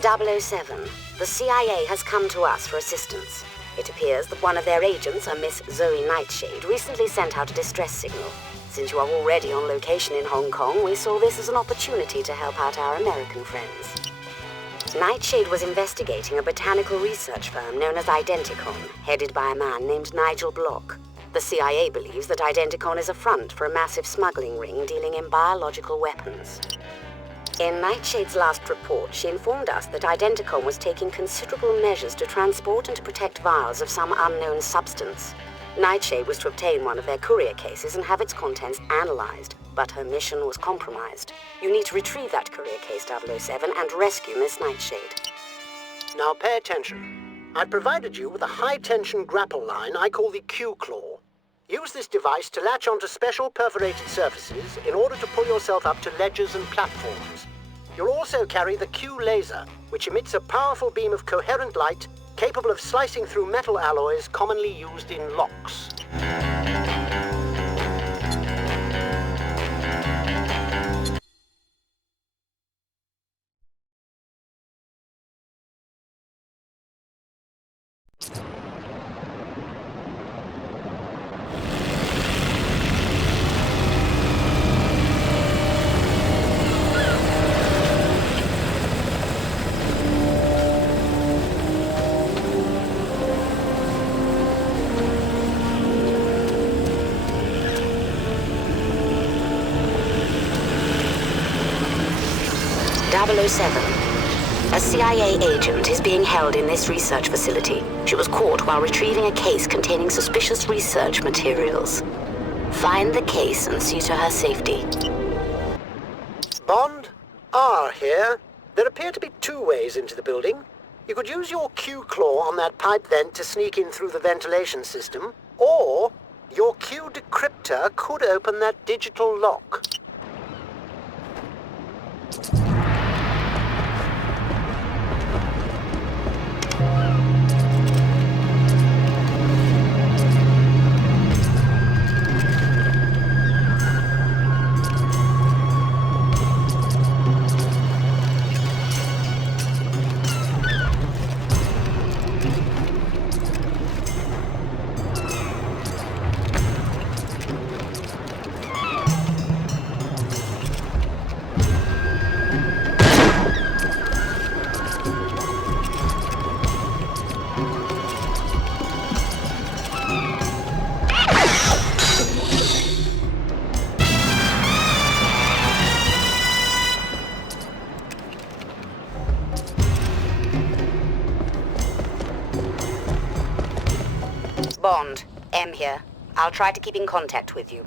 .007. The CIA has come to us for assistance. It appears that one of their agents, a Miss Zoe Nightshade, recently sent out a distress signal. Since you are already on location in Hong Kong, we saw this as an opportunity to help out our American friends. Nightshade was investigating a botanical research firm known as Identicon, headed by a man named Nigel Block. The CIA believes that Identicon is a front for a massive smuggling ring dealing in biological weapons. In Nightshade's last report, she informed us that Identicon was taking considerable measures to transport and to protect vials of some unknown substance. Nightshade was to obtain one of their courier cases and have its contents analyzed, but her mission was compromised. You need to retrieve that courier case, 007, and rescue Miss Nightshade. Now pay attention. I provided you with a high-tension grapple line I call the Q-Claw. Use this device to latch onto special perforated surfaces in order to pull yourself up to ledges and platforms. You'll also carry the Q-Laser, which emits a powerful beam of coherent light capable of slicing through metal alloys commonly used in locks. 007. A CIA agent is being held in this research facility. She was caught while retrieving a case containing suspicious research materials. Find the case and see to her safety. Bond, R here. There appear to be two ways into the building. You could use your Q-Claw on that pipe vent to sneak in through the ventilation system, or your Q-Decryptor could open that digital lock. Bond, M here. I'll try to keep in contact with you.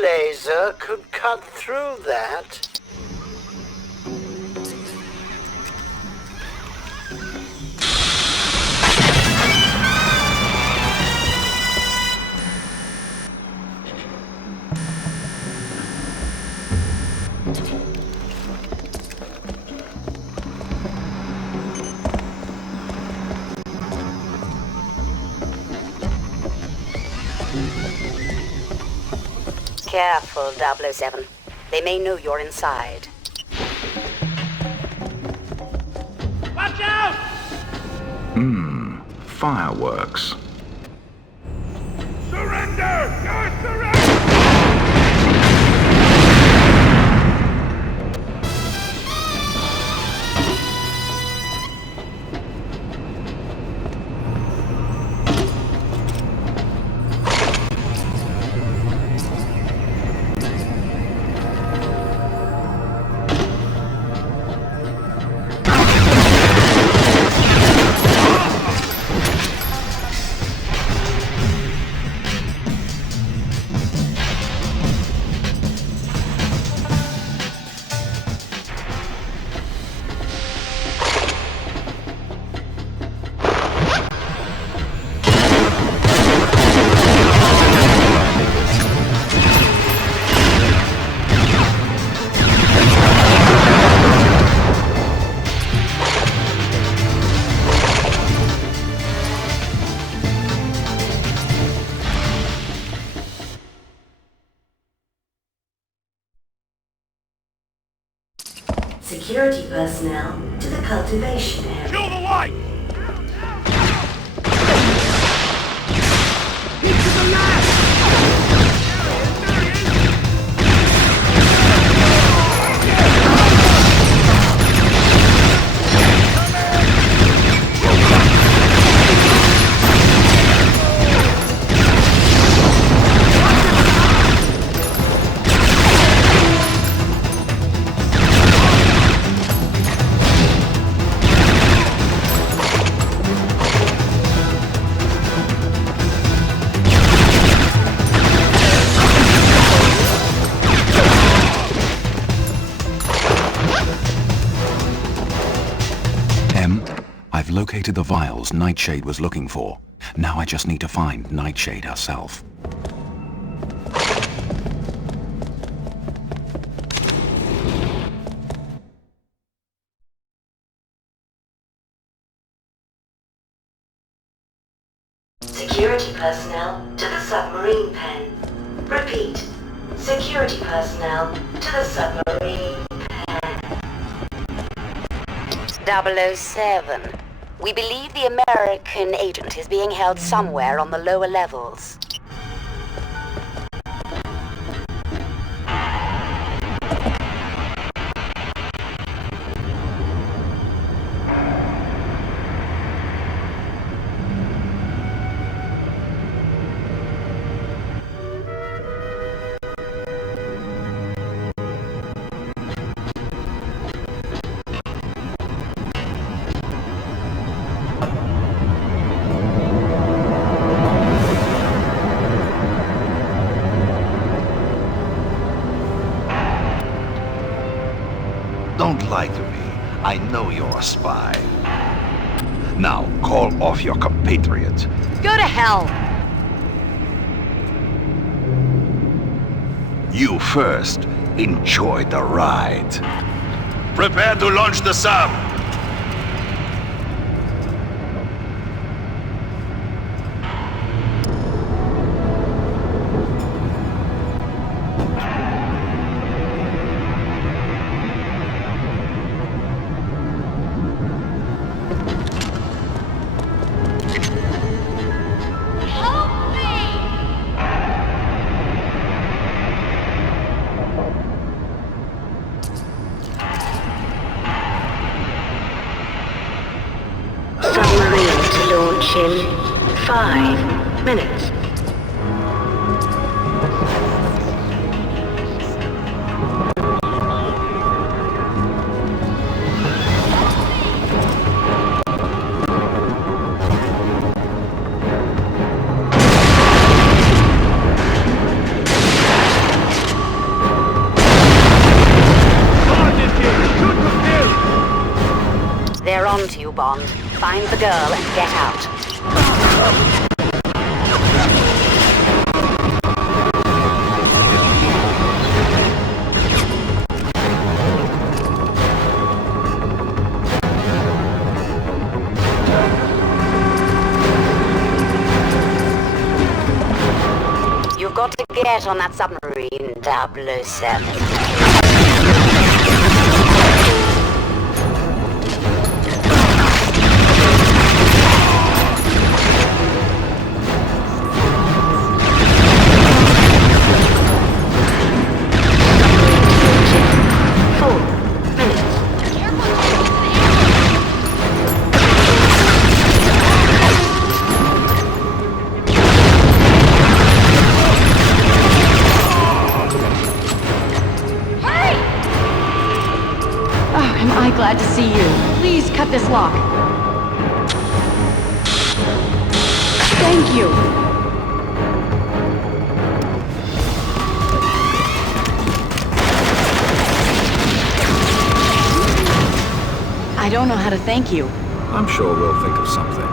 laser could cut through that. Careful, 007. They may know you're inside. Watch out! Fireworks. Surrender! Your surrender! Security personnel to the cultivation area. Kill the light! I've located the vials Nightshade was looking for. Now I just need to find Nightshade herself. Security personnel to the submarine pen. Repeat. Security personnel to the submarine pen. 007. We believe the American agent is being held somewhere on the lower levels. Don't lie to me. I know you're a spy. Now, call off your compatriot. Go to hell! You first. Enjoy the ride. Prepare to launch the sub! Submarine to launch in 5 minutes. on to you, Bond. Find the girl and get out. You've got to get on that submarine, 007. Glad to see you. Please cut this lock. Thank you. I don't know how to thank you. I'm sure we'll think of something.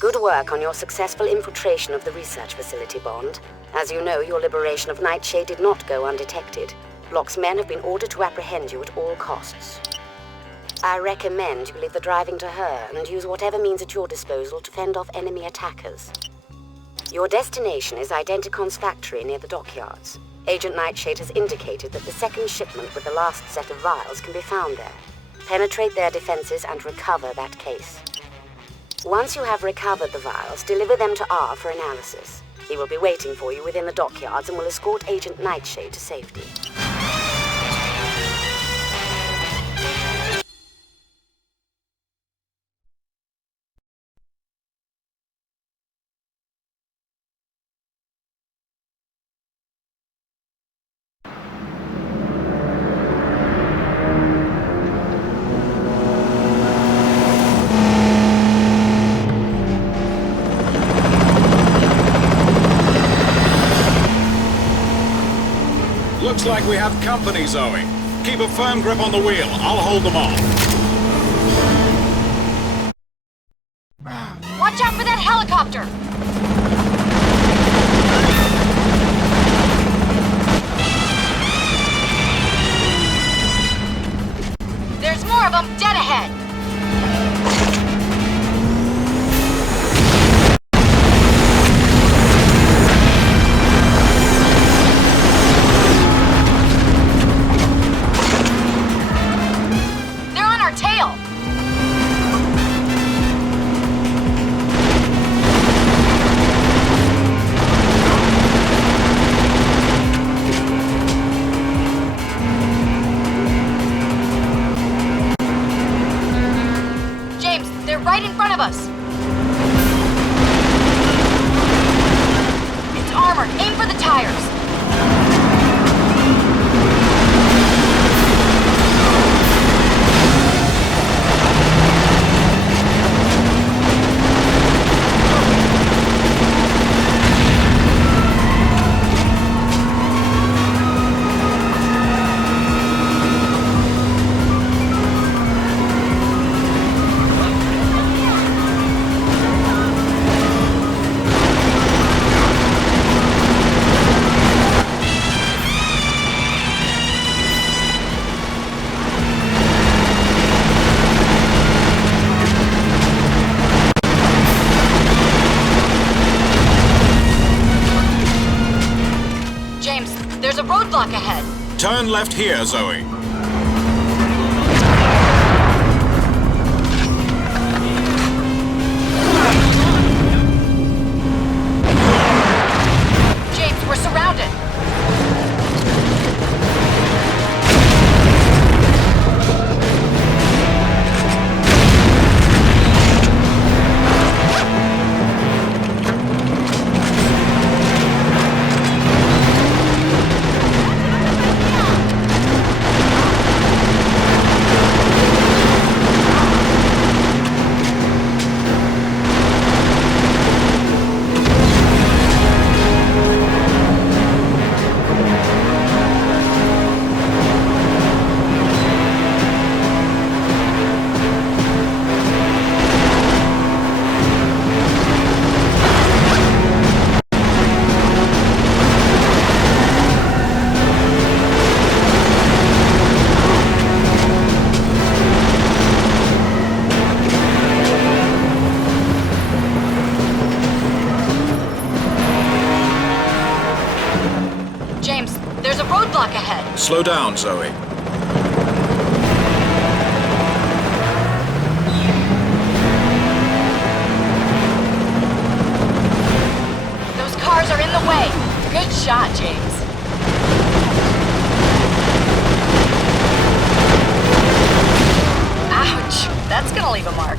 Good work on your successful infiltration of the research facility, Bond. As you know, your liberation of Nightshade did not go undetected. Block's men have been ordered to apprehend you at all costs. I recommend you leave the driving to her and use whatever means at your disposal to fend off enemy attackers. Your destination is Identicon's factory near the dockyards. Agent Nightshade has indicated that the second shipment with the last set of vials can be found there. Penetrate their defenses and recover that case. Once you have recovered the vials, deliver them to R for analysis. He will be waiting for you within the dockyards and will escort Agent Nightshade to safety. Looks like we have company, Zoe. Keep a firm grip on the wheel. I'll hold them off. Watch out for that helicopter! There's more of them dead ahead! Right in front of us! It's armored! Aim for the tires! There's a roadblock ahead. Turn left here, Zoe. James, we're surrounded. Slow down, Zoe. Those cars are in the way. Good shot, James. Ouch. That's gonna leave a mark.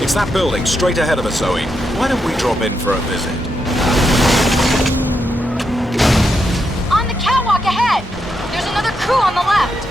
It's that building straight ahead of us, Zoe. Why don't we drop in for a visit? On the catwalk ahead! There's another crew on the left!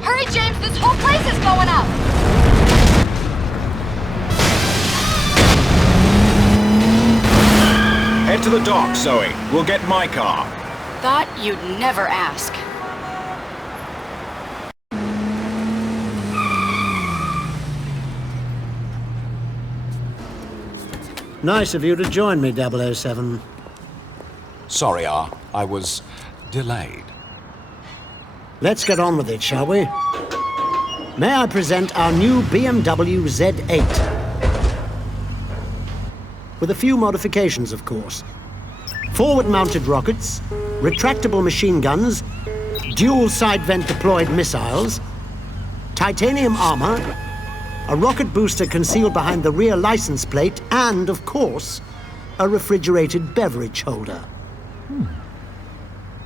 Hurry, James! This whole place is going up! Head to the dock, Zoe. We'll get my car. Thought you'd never ask. Nice of you to join me, 007. Sorry, R. I was delayed. Let's get on with it, shall we? May I present our new BMW Z8? With a few modifications, of course. Forward-mounted rockets, retractable machine guns, dual side-vent deployed missiles, titanium armor, a rocket booster concealed behind the rear license plate, and, of course, a refrigerated beverage holder.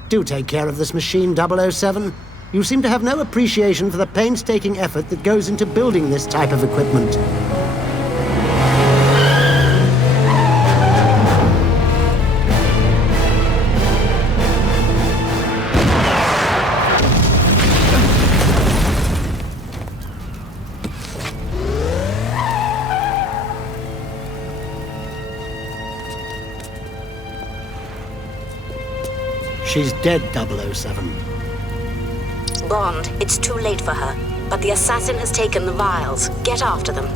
Do take care of this machine, 007. You seem to have no appreciation for the painstaking effort that goes into building this type of equipment. She's dead, 007. Bond, it's too late for her. But the assassin has taken the vials. Get after them.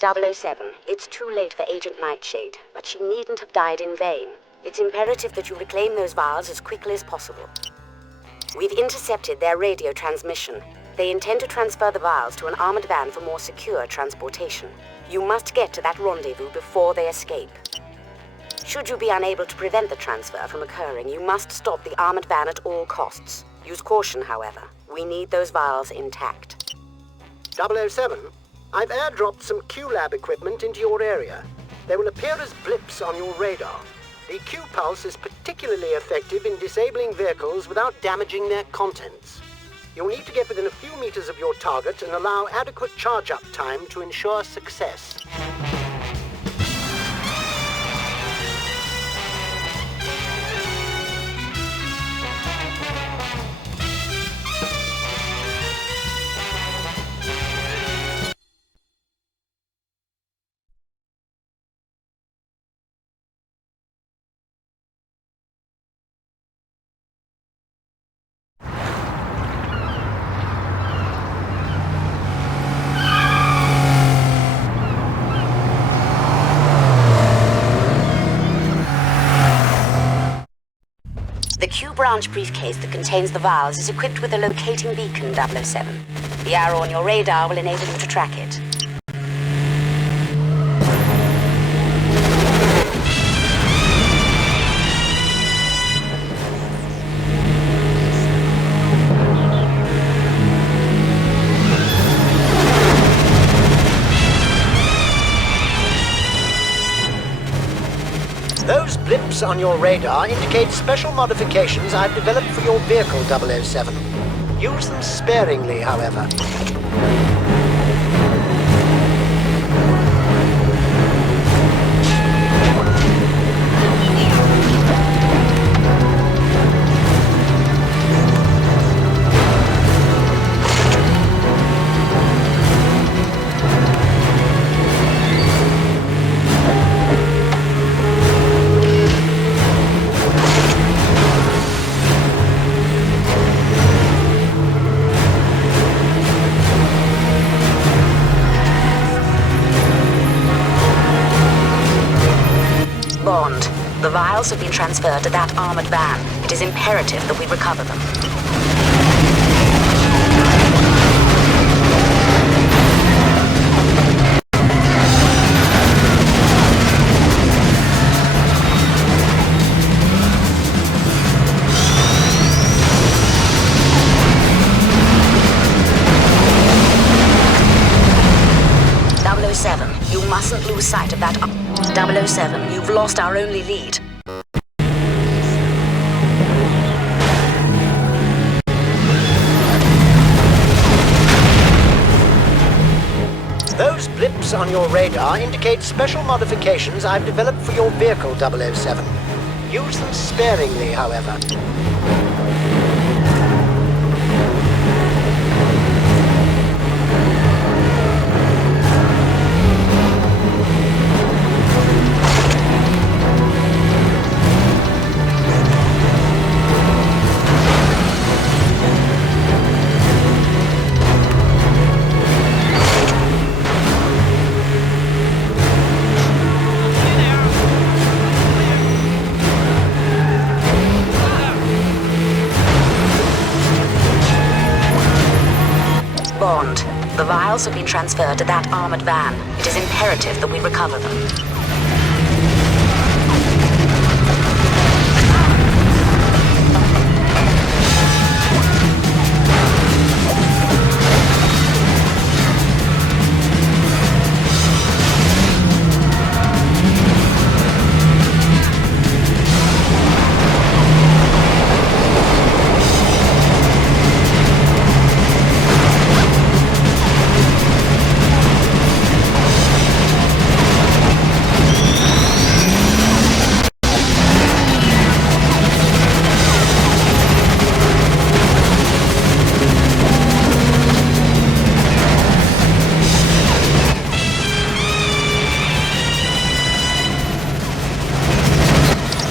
.007. It's too late for Agent Nightshade, but she needn't have died in vain. It's imperative that you reclaim those vials as quickly as possible. We've intercepted their radio transmission. They intend to transfer the vials to an armored van for more secure transportation. You must get to that rendezvous before they escape. Should you be unable to prevent the transfer from occurring, you must stop the armored van at all costs. Use caution, however. We need those vials intact. 007, I've airdropped some Q-Lab equipment into your area. They will appear as blips on your radar. The Q-Pulse is particularly effective in disabling vehicles without damaging their contents. You'll need to get within a few meters of your target and allow adequate charge-up time to ensure success. branch briefcase that contains the vials is equipped with a locating beacon, 007. The arrow on your radar will enable you to track it. Those blips on your radar indicate special modifications I've developed for your vehicle, 007. Use them sparingly, however. Bond, the vials have been transferred to that armored van. It is imperative that we recover them. You mustn't lose sight of that. 007, you've lost our only lead. Those blips on your radar indicate special modifications I've developed for your vehicle, 007. Use them sparingly, however. Bond, the vials have been transferred to that armored van. It is imperative that we recover them.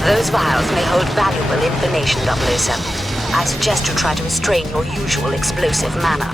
Those vials may hold valuable information, 007. I suggest you try to restrain your usual explosive manner.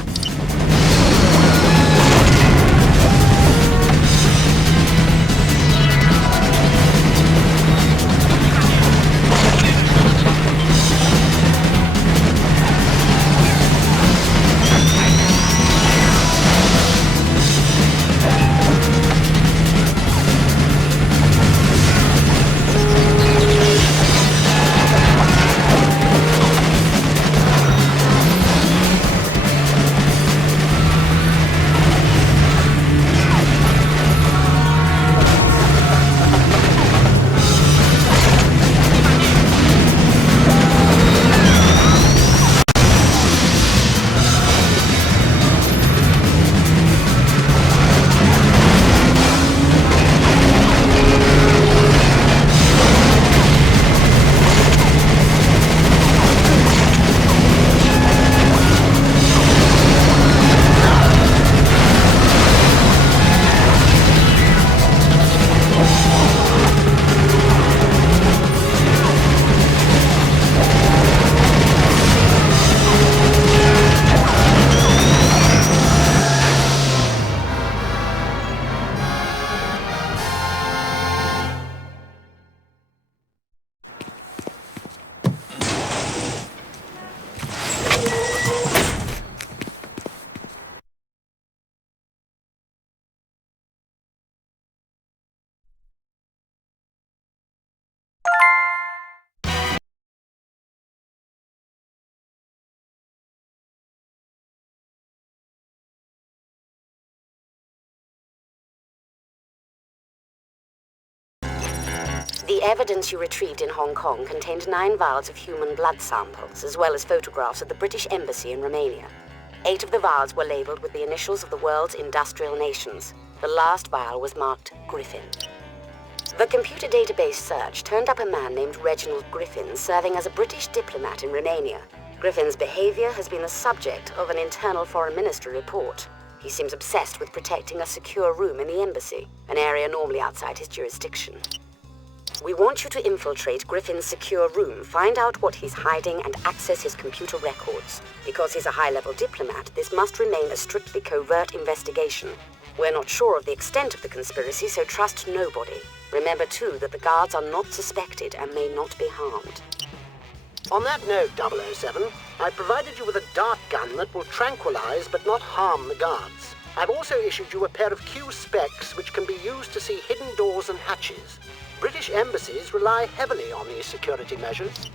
The evidence you retrieved in Hong Kong contained 9 vials of human blood samples, as well as photographs of the British Embassy in Romania. 8 of the vials were labeled with the initials of the world's industrial nations. The last vial was marked Griffin. The computer database search turned up a man named Reginald Griffin serving as a British diplomat in Romania. Griffin's behavior has been the subject of an internal foreign ministry report. He seems obsessed with protecting a secure room in the embassy, an area normally outside his jurisdiction. We want you to infiltrate Griffin's secure room, find out what he's hiding, and access his computer records. Because he's a high-level diplomat, this must remain a strictly covert investigation. We're not sure of the extent of the conspiracy, so trust nobody. Remember, too, that the guards are not suspected and may not be harmed. On that note, 007, I provided you with a dart gun that will tranquilize but not harm the guards. I've also issued you a pair of Q specs which can be used to see hidden doors and hatches. British embassies rely heavily on these security measures.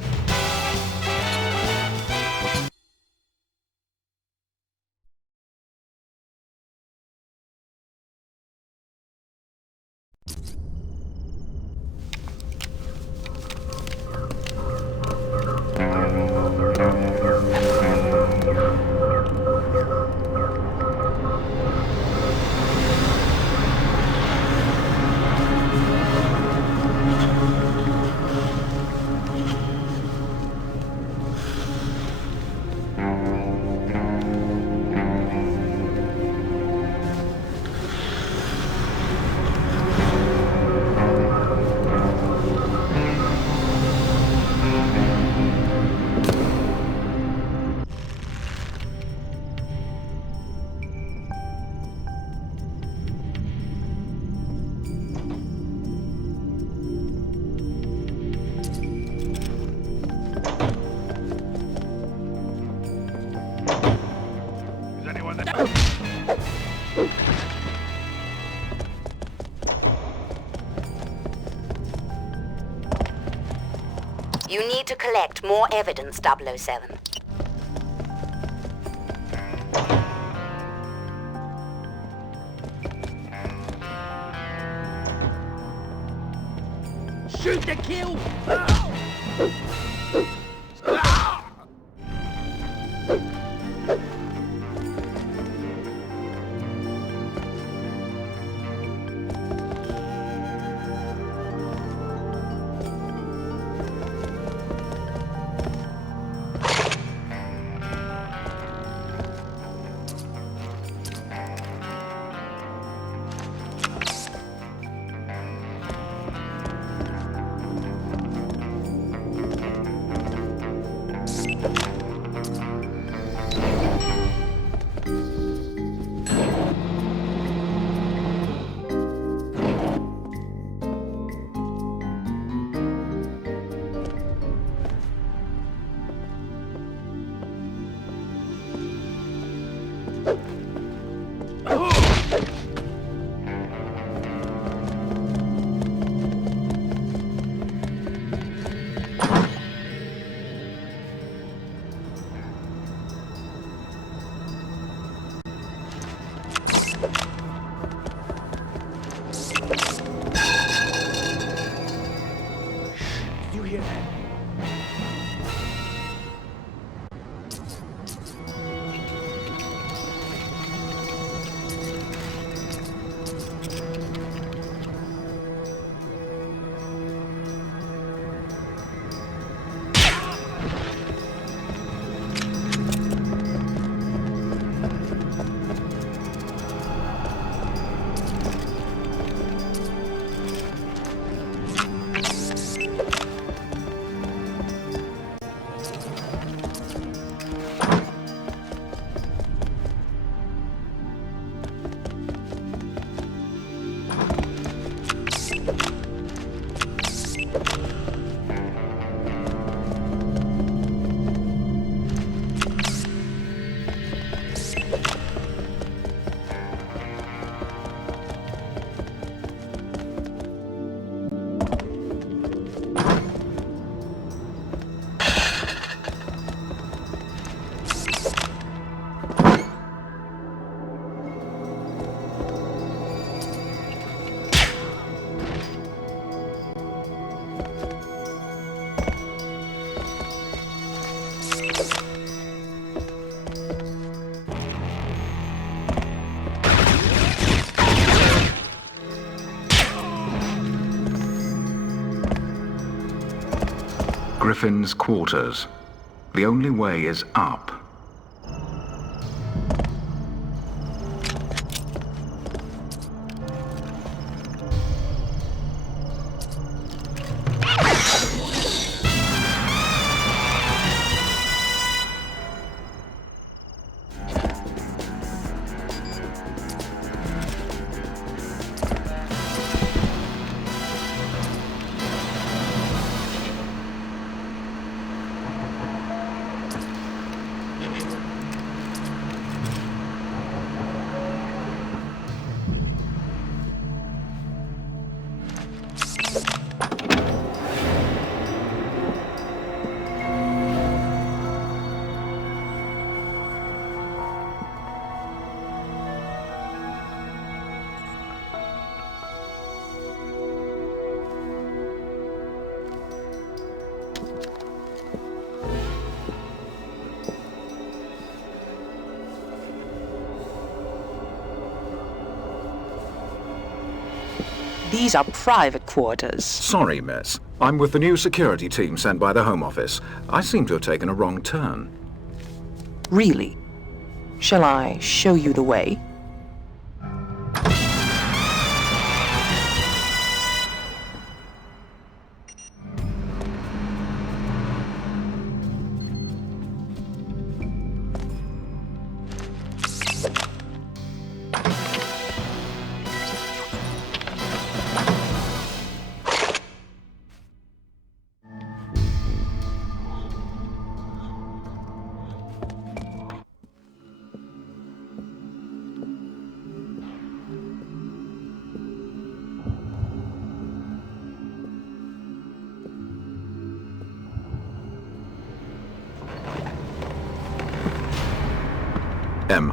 You need to collect more evidence, 007. Shoot to kill! You hear that? Griffin's quarters. The only way is up. These are private quarters. Sorry, miss. I'm with the new security team sent by the Home Office. I seem to have taken a wrong turn. Really? Shall I show you the way?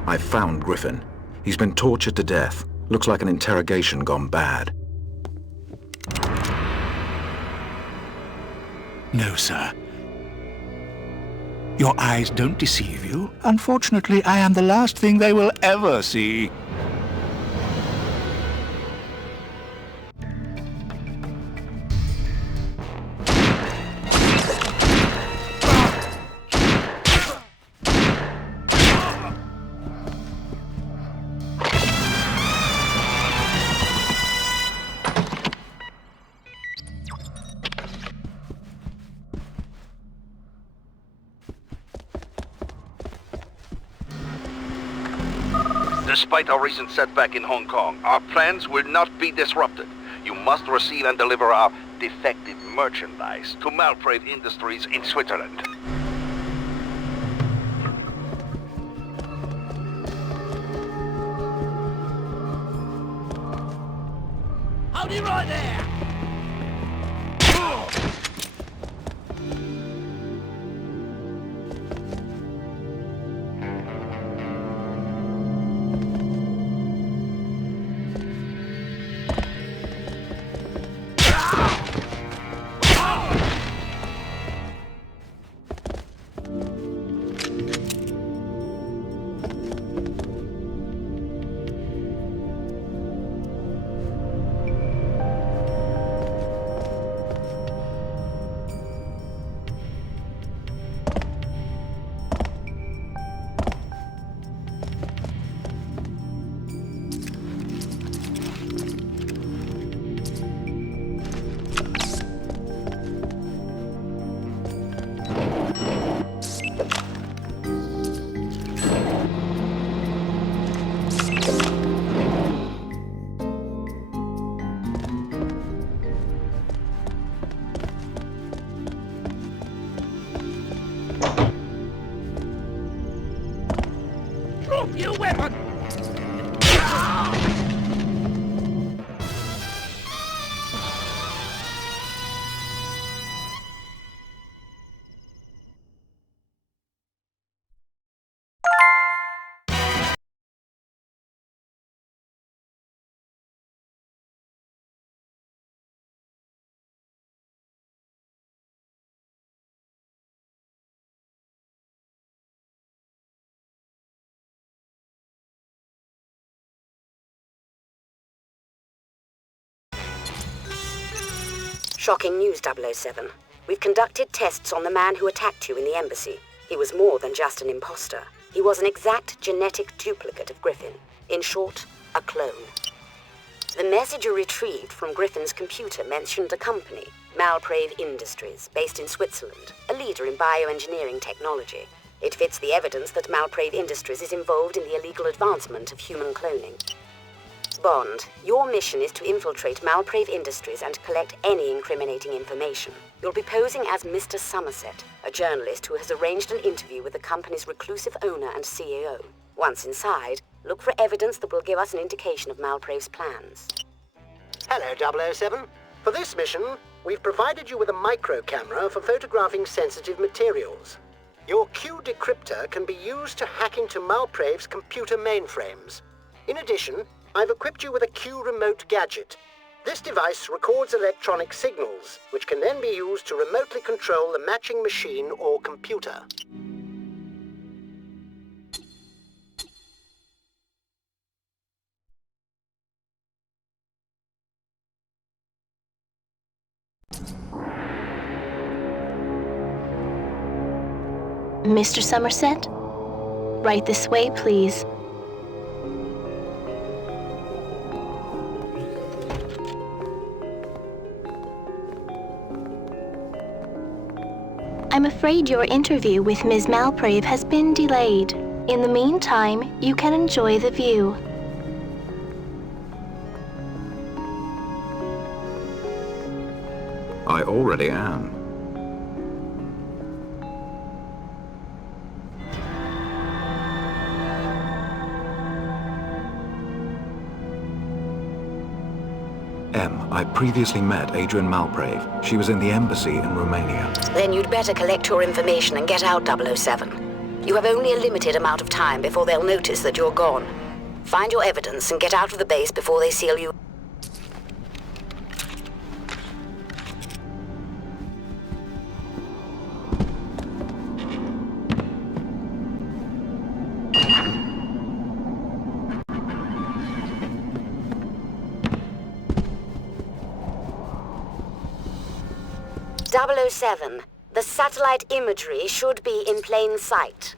I found Griffin. He's been tortured to death. Looks like an interrogation gone bad. No, sir. Your eyes don't deceive you. Unfortunately, I am the last thing they will ever see. Despite our recent setback in Hong Kong, our plans will not be disrupted. You must receive and deliver our defective merchandise to Malprade Industries in Switzerland. Hold it right there! Drop your weapon! Shocking news, 007. We've conducted tests on the man who attacked you in the embassy. He was more than just an imposter. He was an exact genetic duplicate of Griffin. In short, a clone. The message you retrieved from Griffin's computer mentioned a company, Malprave Industries, based in Switzerland, a leader in bioengineering technology. It fits the evidence that Malprave Industries is involved in the illegal advancement of human cloning. Bond, your mission is to infiltrate Malprave Industries and collect any incriminating information. You'll be posing as Mr. Somerset, a journalist who has arranged an interview with the company's reclusive owner and CEO. Once inside, look for evidence that will give us an indication of Malprave's plans. Hello, 007. For this mission, we've provided you with a micro camera for photographing sensitive materials. Your Q decryptor can be used to hack into Malprave's computer mainframes. In addition, I've equipped you with a Q remote gadget. This device records electronic signals, which can then be used to remotely control the matching machine or computer. Mr. Somerset? Right this way, please. I'm afraid your interview with Ms. Malprave has been delayed. In the meantime, you can enjoy the view. I already am. I previously met Adrian Malprave. She was in the embassy in Romania. Then you'd better collect your information and get out, 007. You have only a limited amount of time before they'll notice that you're gone. Find your evidence and get out of the base before they seal you. .007. The satellite imagery should be in plain sight.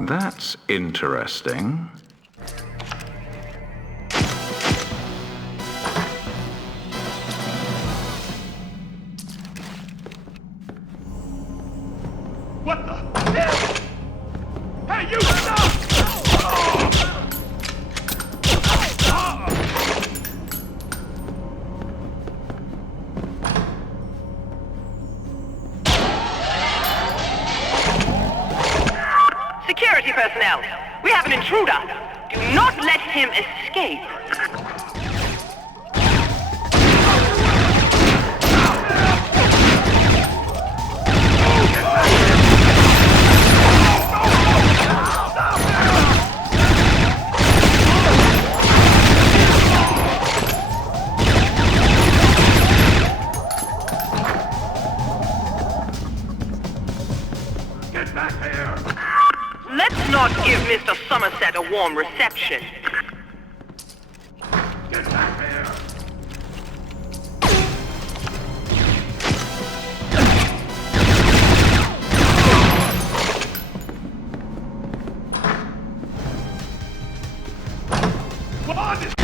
That's interesting. What the hell? Hey, you stop! Security personnel, we have an intruder. Do not let him escape. Get back here! Let's not give Mr. Somerset a warm reception. Get back here! What?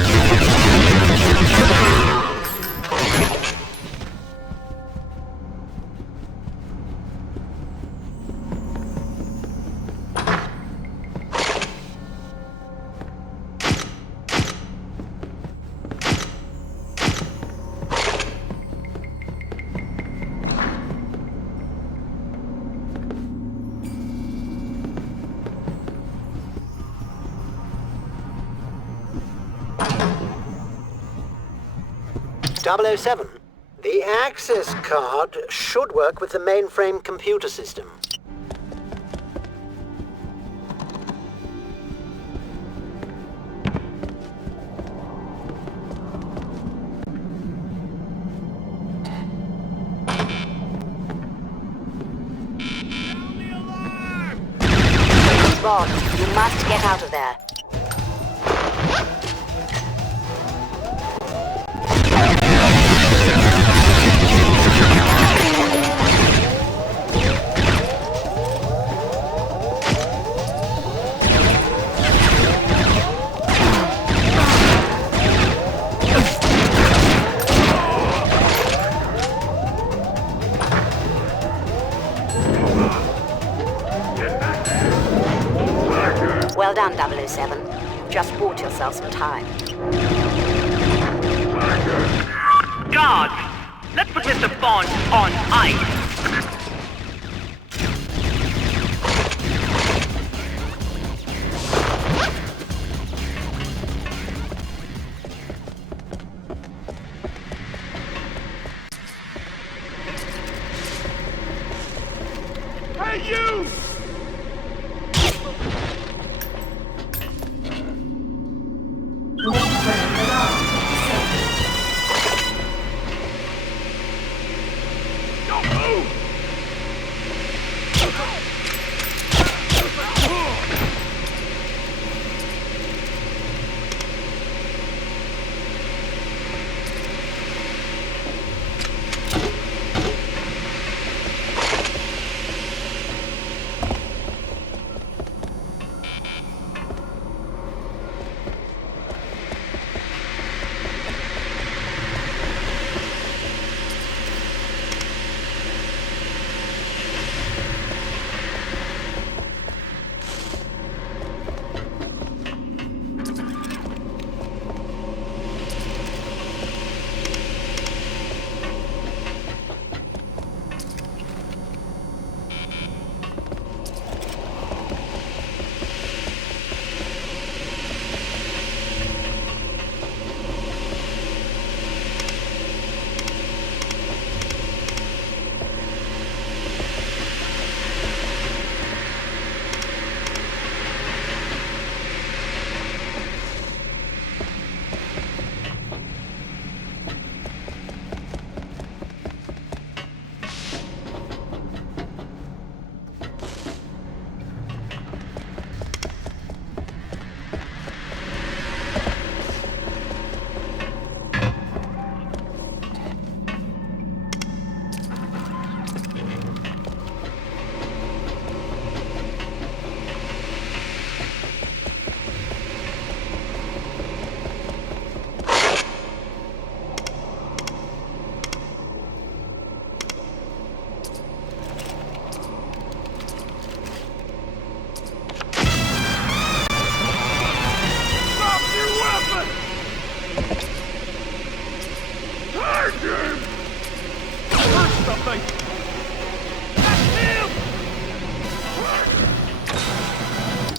.007. The access card should work with the mainframe computer system. Move on. You must get out of there. Well done, 007. You've just bought yourself some time. Guards! Let's put Mr. Bond on ice! Hey, you!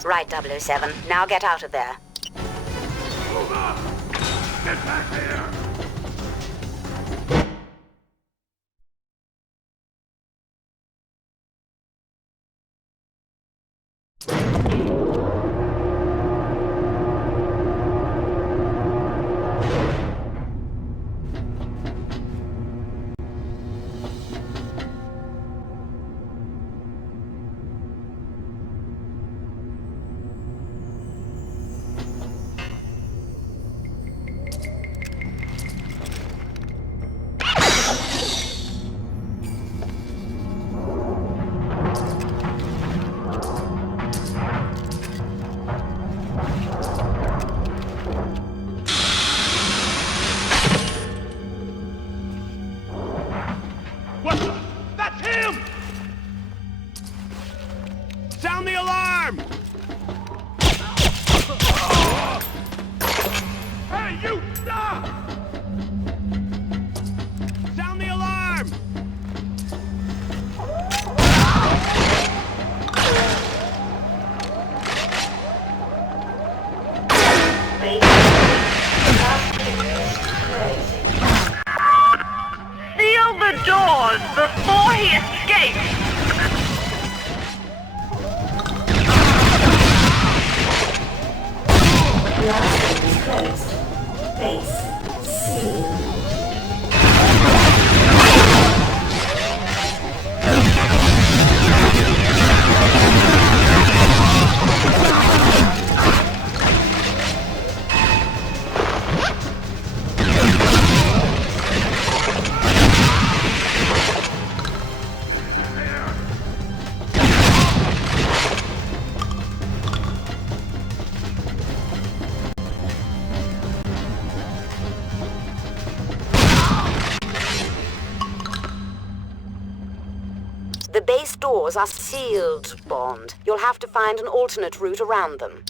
Right, 007. Now get out of there. Move up! Get back here! What the? That's him! Sound the alarm! Hey, you! Stop! Sound the alarm! Seal the doors before he escapes! Last is closed. Base sealed. base doors are sealed, Bond. You'll have to find an alternate route around them.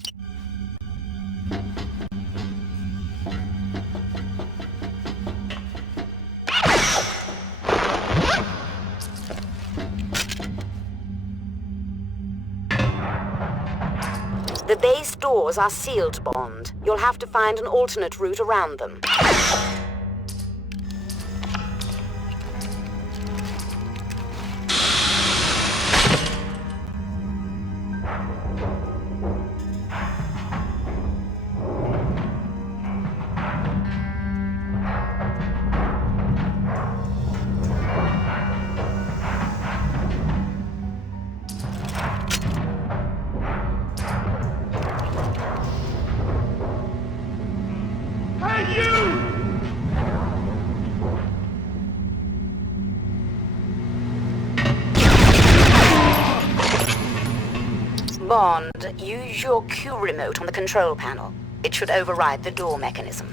The base doors are sealed, Bond. You'll have to find an alternate route around them. Bond, use your Q remote on the control panel. It should override the door mechanism.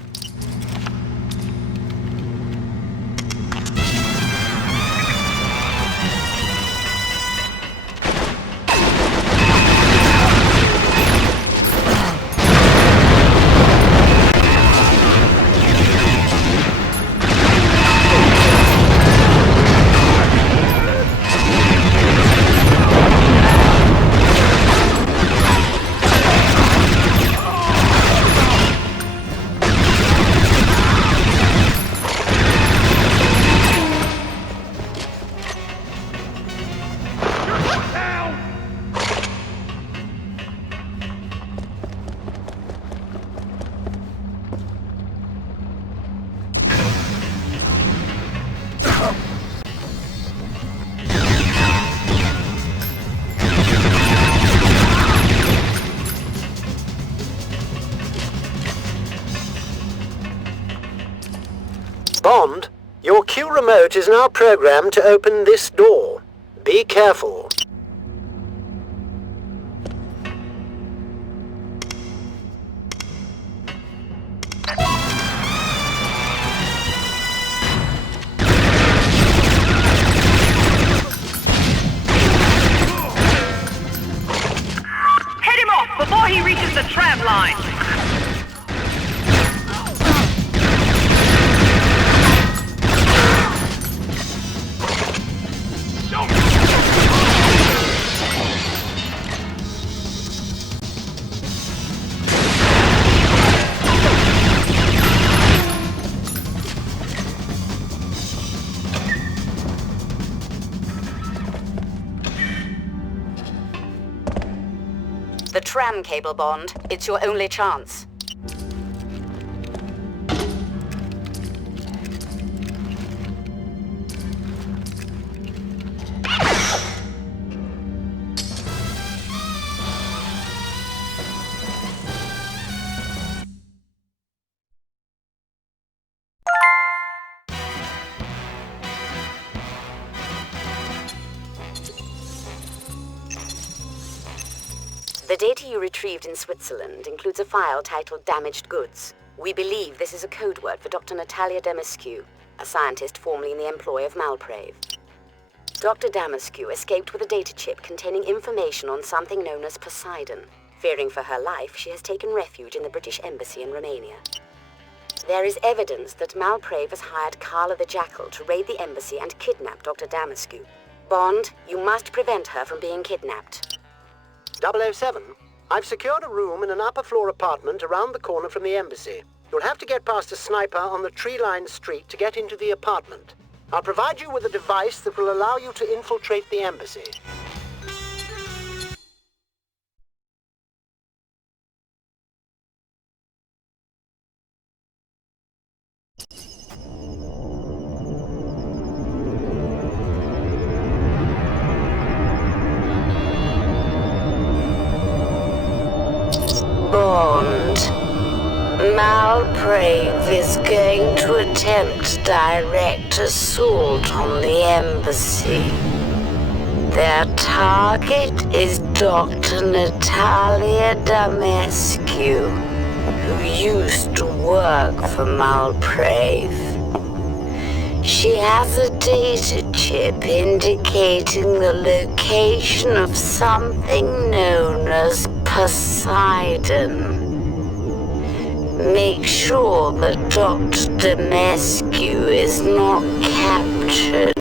Bond, your Q remote is now programmed to open this door. Be careful. Head him off before he reaches the tram line. The tram cable, Bond. It's your only chance. The data you retrieved in Switzerland includes a file titled Damaged Goods. We believe this is a code word for Dr. Natalia Damascu, a scientist formerly in the employ of Malprave. Dr. Damascu escaped with a data chip containing information on something known as Poseidon. Fearing for her life, she has taken refuge in the British Embassy in Romania. There is evidence that Malprave has hired Carla the Jackal to raid the embassy and kidnap Dr. Damascu. Bond, you must prevent her from being kidnapped. 007, I've secured a room in an upper-floor apartment around the corner from the embassy. You'll have to get past a sniper on the tree-lined street to get into the apartment. I'll provide you with a device that will allow you to infiltrate the embassy. Bond, Malprave is going to attempt direct assault on the embassy. Their target is Dr. Natalia Damascu, who used to work for Malprave. She has a data chip indicating the location of something known as Poseidon. Make sure that Dr. Demescu is not captured.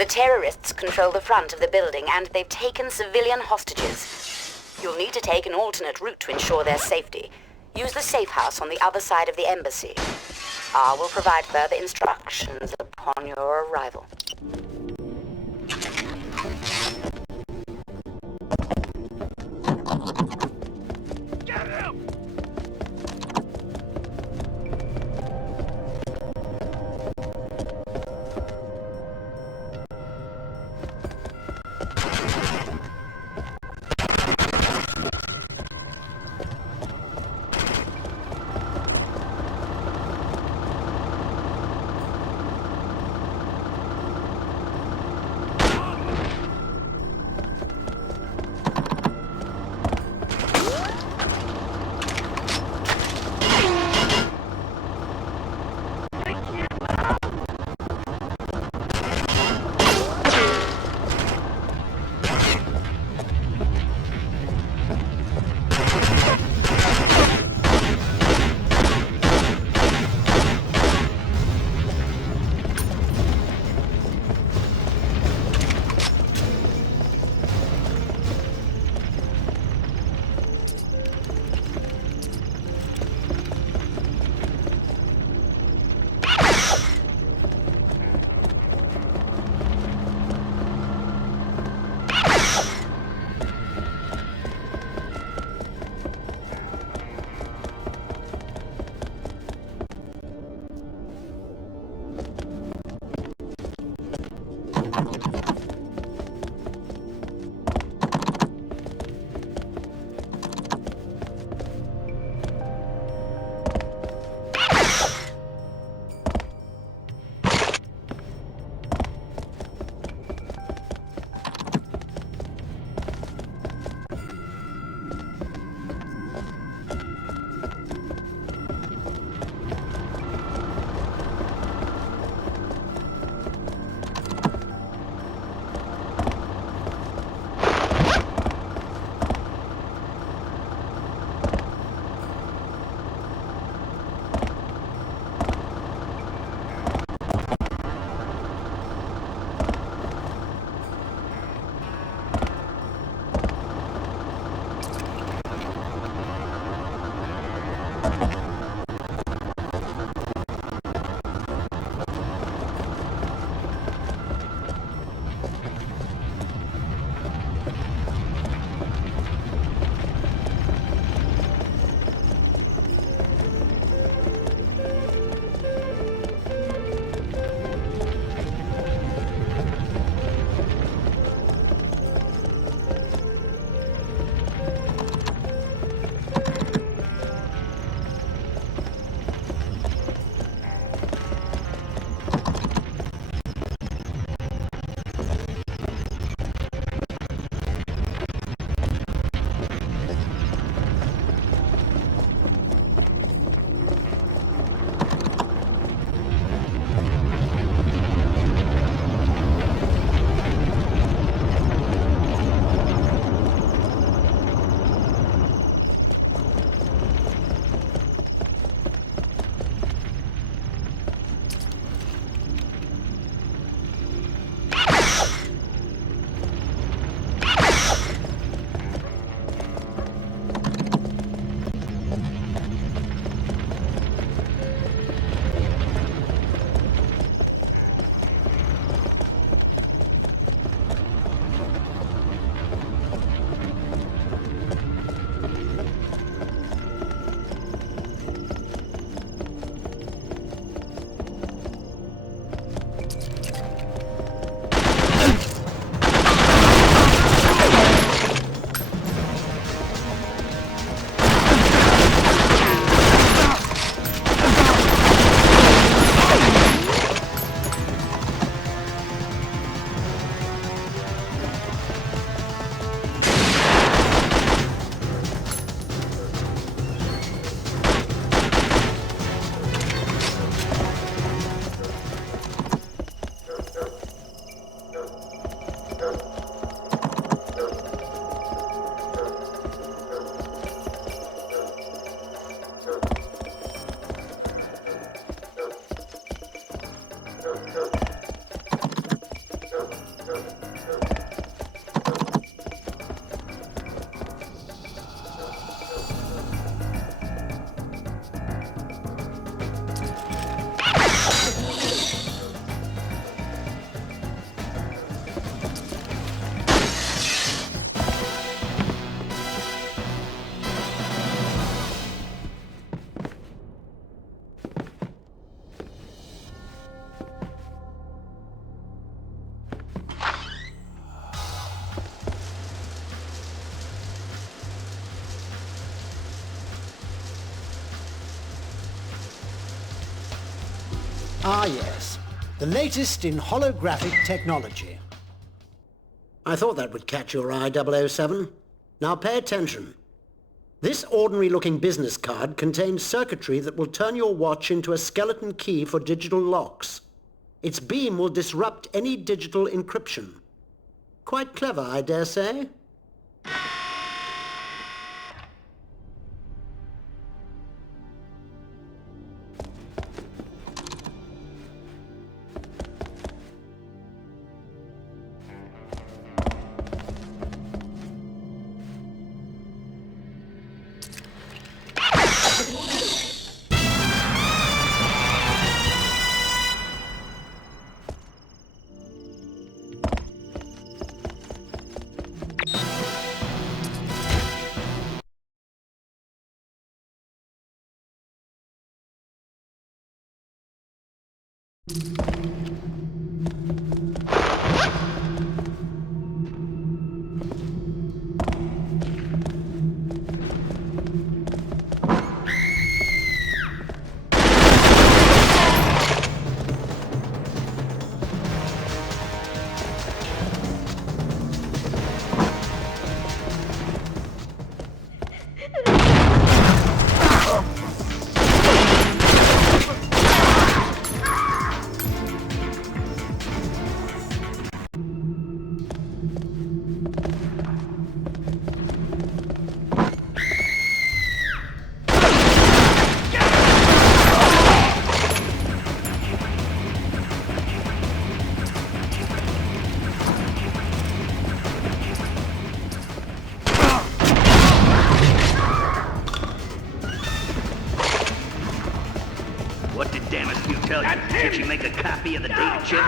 The terrorists control the front of the building, and they've taken civilian hostages. You'll need to take an alternate route to ensure their safety. Use the safe house on the other side of the embassy. I will provide further instructions upon your arrival. Ah, yes. The latest in holographic technology. I thought that would catch your eye, 007. Now pay attention. This ordinary-looking business card contains circuitry that will turn your watch into a skeleton key for digital locks. Its beam will disrupt any digital encryption. Quite clever, I dare say. What did Damas you tell you? Did she make a copy of the data chip?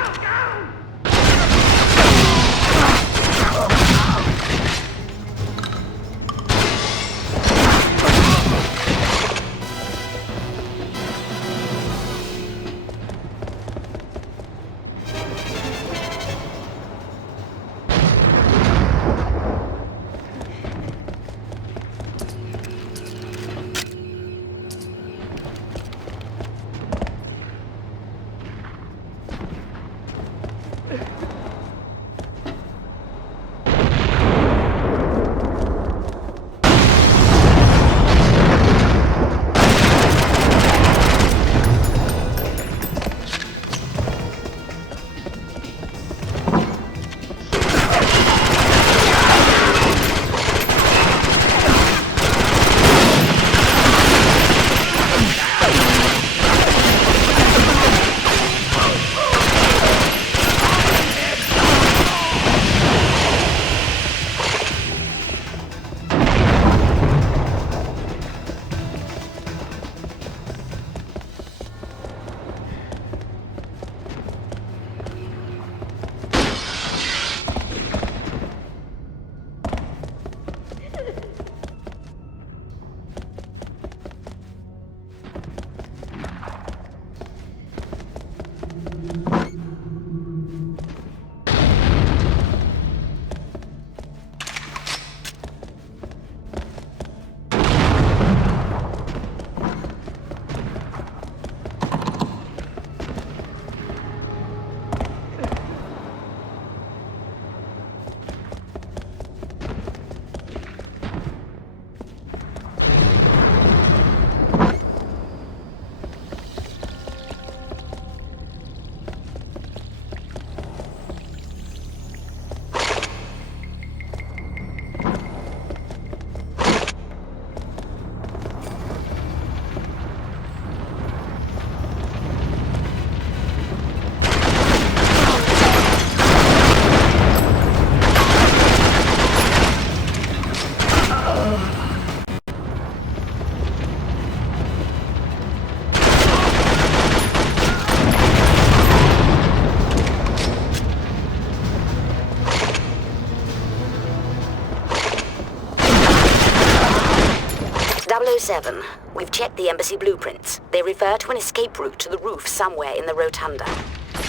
Bravo 7. We've checked the embassy blueprints. They refer to an escape route to the roof somewhere in the rotunda.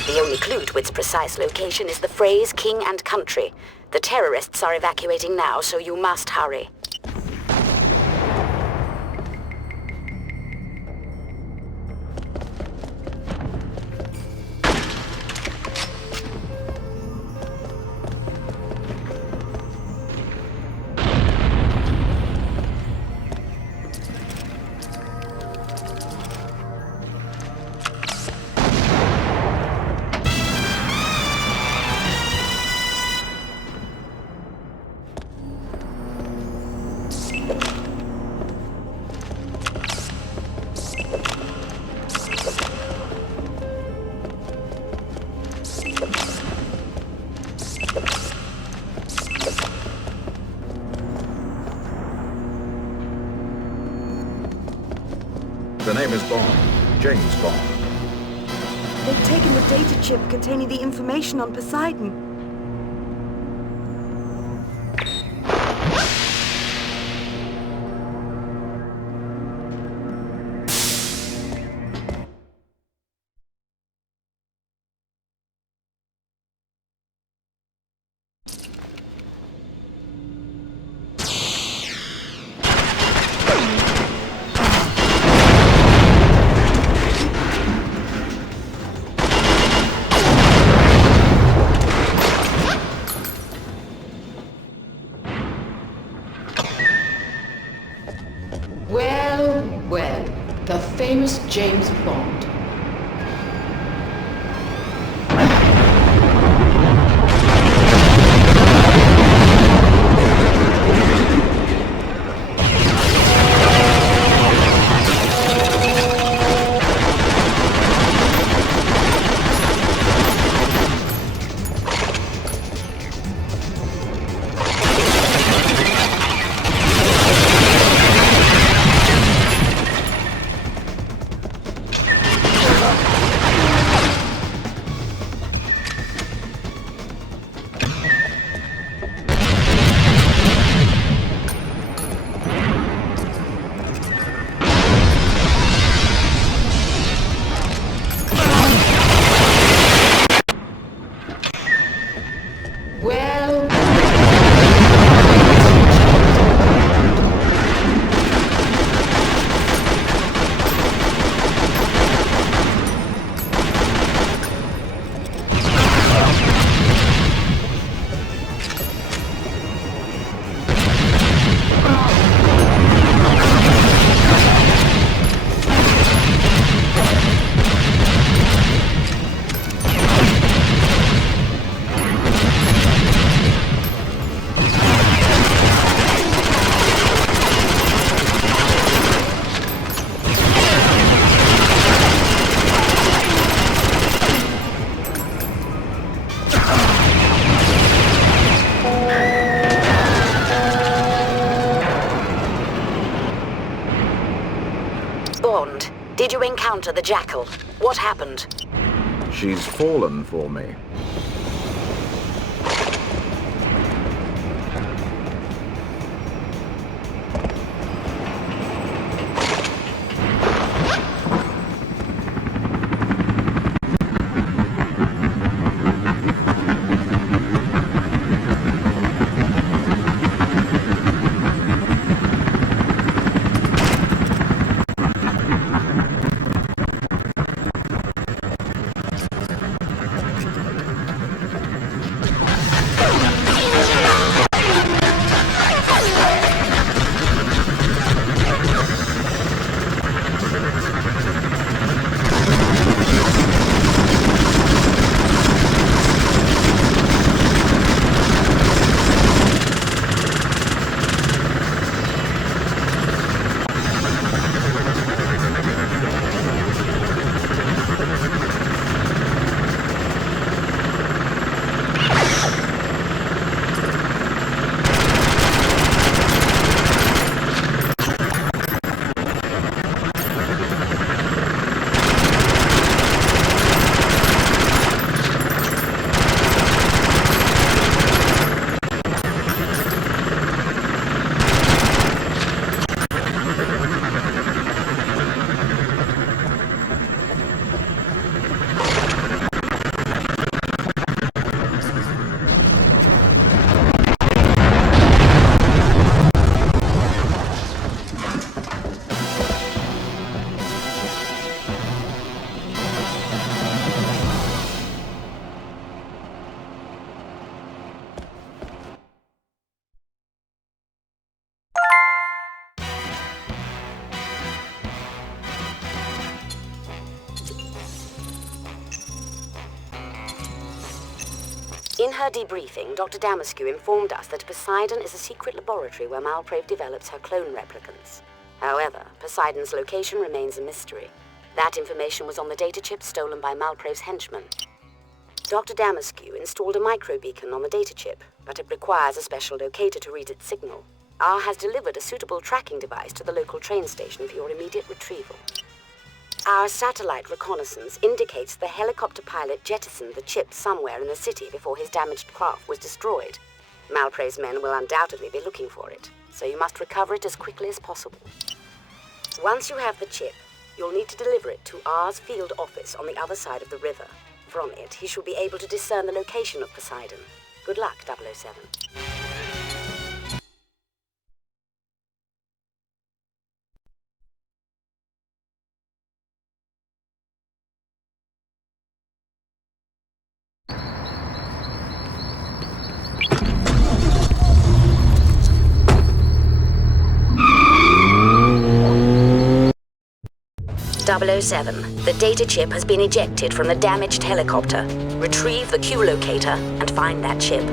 The only clue to its precise location is the phrase King and Country. The terrorists are evacuating now, so you must hurry. The name is Bond. James Bond. They've taken the data chip containing the information on Poseidon. Well, the famous James Bond. Bond, did you encounter the Jackal? What happened? She's fallen for me. In her debriefing, Dr. Damascu informed us that Poseidon is a secret laboratory where Malprave develops her clone replicants. However, Poseidon's location remains a mystery. That information was on the data chip stolen by Malprave's henchmen. Dr. Damascu installed a microbeacon on the data chip, but it requires a special locator to read its signal. R has delivered a suitable tracking device to the local train station for your immediate retrieval. Our satellite reconnaissance indicates the helicopter pilot jettisoned the chip somewhere in the city before his damaged craft was destroyed. Malprave's men will undoubtedly be looking for it, so you must recover it as quickly as possible. Once you have the chip, you'll need to deliver it to R's field office on the other side of the river. From it, he should be able to discern the location of Poseidon. Good luck, 007. .007. The data chip has been ejected from the damaged helicopter. Retrieve the Q locator and find that chip.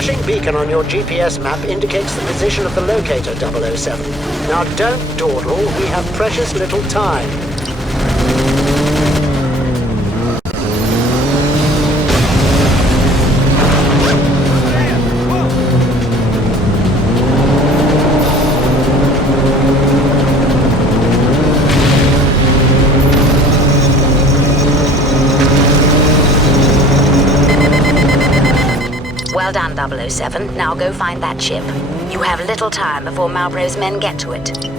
flashing beacon on your GPS map indicates the position of the locator, 007. Now don't dawdle, we have precious little time. Well done, 007. Now go find that ship. You have little time before Malprave's men get to it.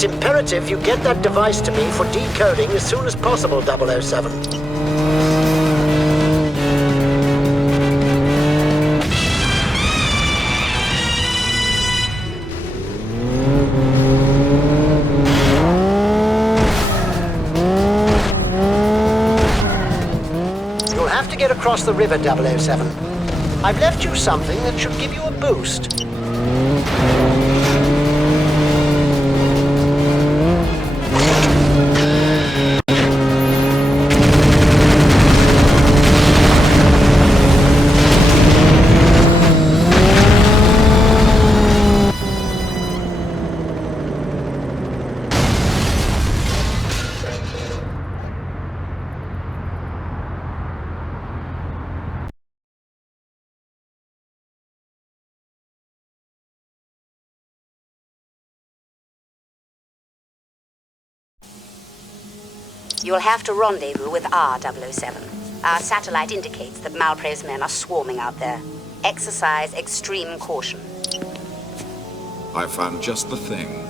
It's imperative you get that device to me for decoding as soon as possible, 007. You'll have to get across the river, 007. I've left you something that should give you a boost. You'll have to rendezvous with R007. Our satellite indicates that Malpre's men are swarming out there. Exercise extreme caution. I found just the thing.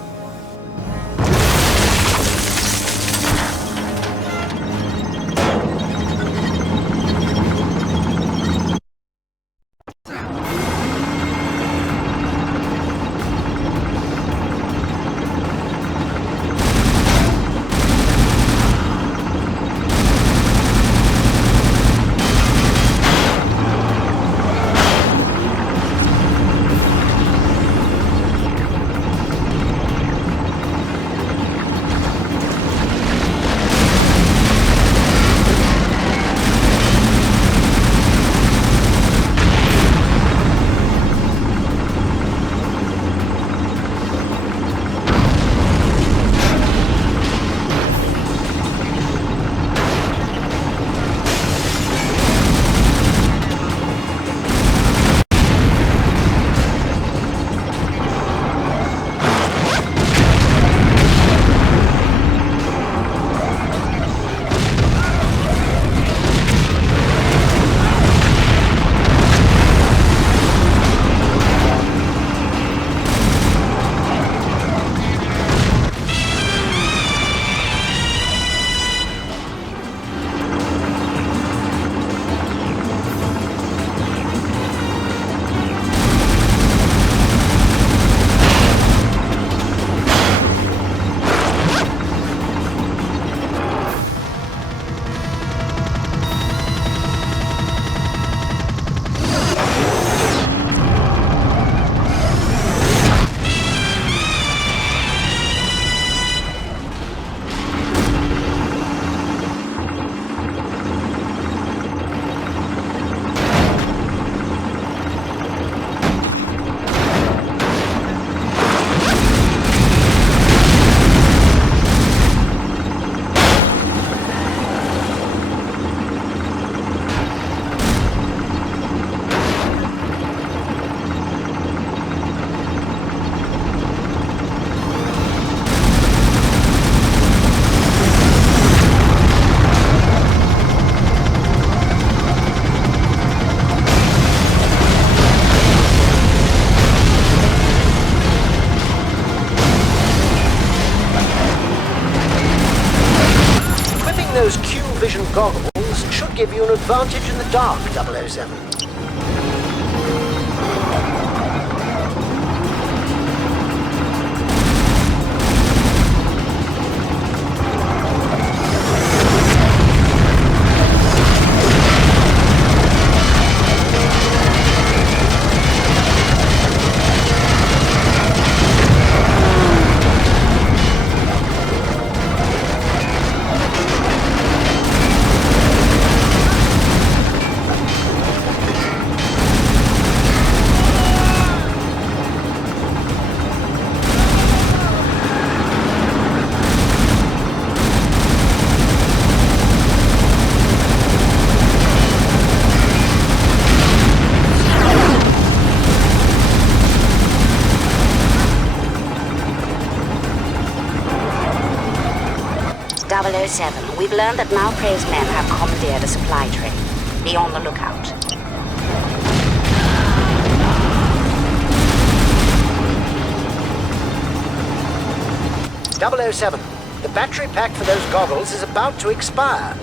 Those Q-Vision goggles should give you an advantage in the dark, 007. We've learned that Malpre's men have commandeered a supply train. Be on the lookout. 007, the battery pack for those goggles is about to expire.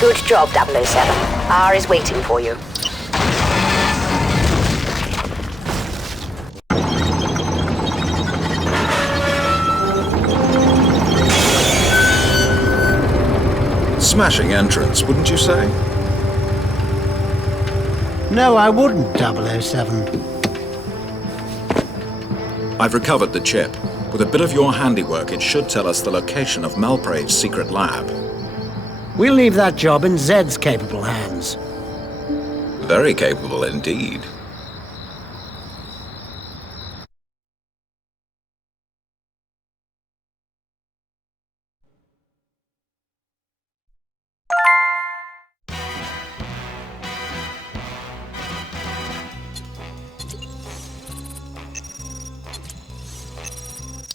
Good job, 007. R is waiting for you. Smashing entrance, wouldn't you say? No, I wouldn't, 007. I've recovered the chip. With a bit of your handiwork, it should tell us the location of Malprave's secret lab. We'll leave that job in Zed's capable hands. Very capable indeed.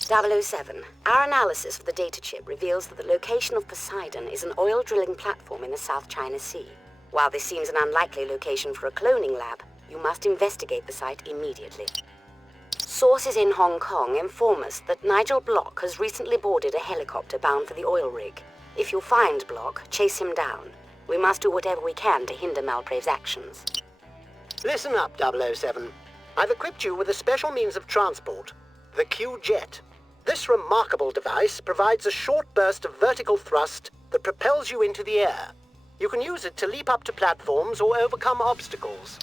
.007. Our analysis of the data chip reveals that the location of Poseidon is an oil drilling platform in the South China Sea. While this seems an unlikely location for a cloning lab, you must investigate the site immediately. Sources in Hong Kong inform us that Nigel Block has recently boarded a helicopter bound for the oil rig. If you find Block, chase him down. We must do whatever we can to hinder Malprave's actions. Listen up, 007. I've equipped you with a special means of transport, the Q-Jet. This remarkable device provides a short burst of vertical thrust that propels you into the air. You can use it to leap up to platforms or overcome obstacles.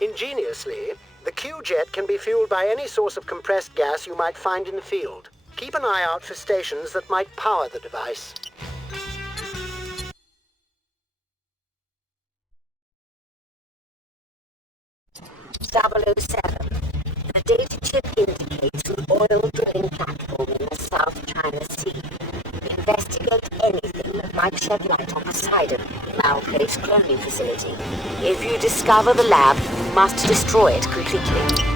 Ingeniously, the Q-Jet can be fueled by any source of compressed gas you might find in the field. Keep an eye out for stations that might power the device. .007. The data chip indicates an oil drilling platform in the South China Sea. Investigate anything that might shed light on Poseidon, Malprave's cloning facility. If you discover the lab, you must destroy it completely.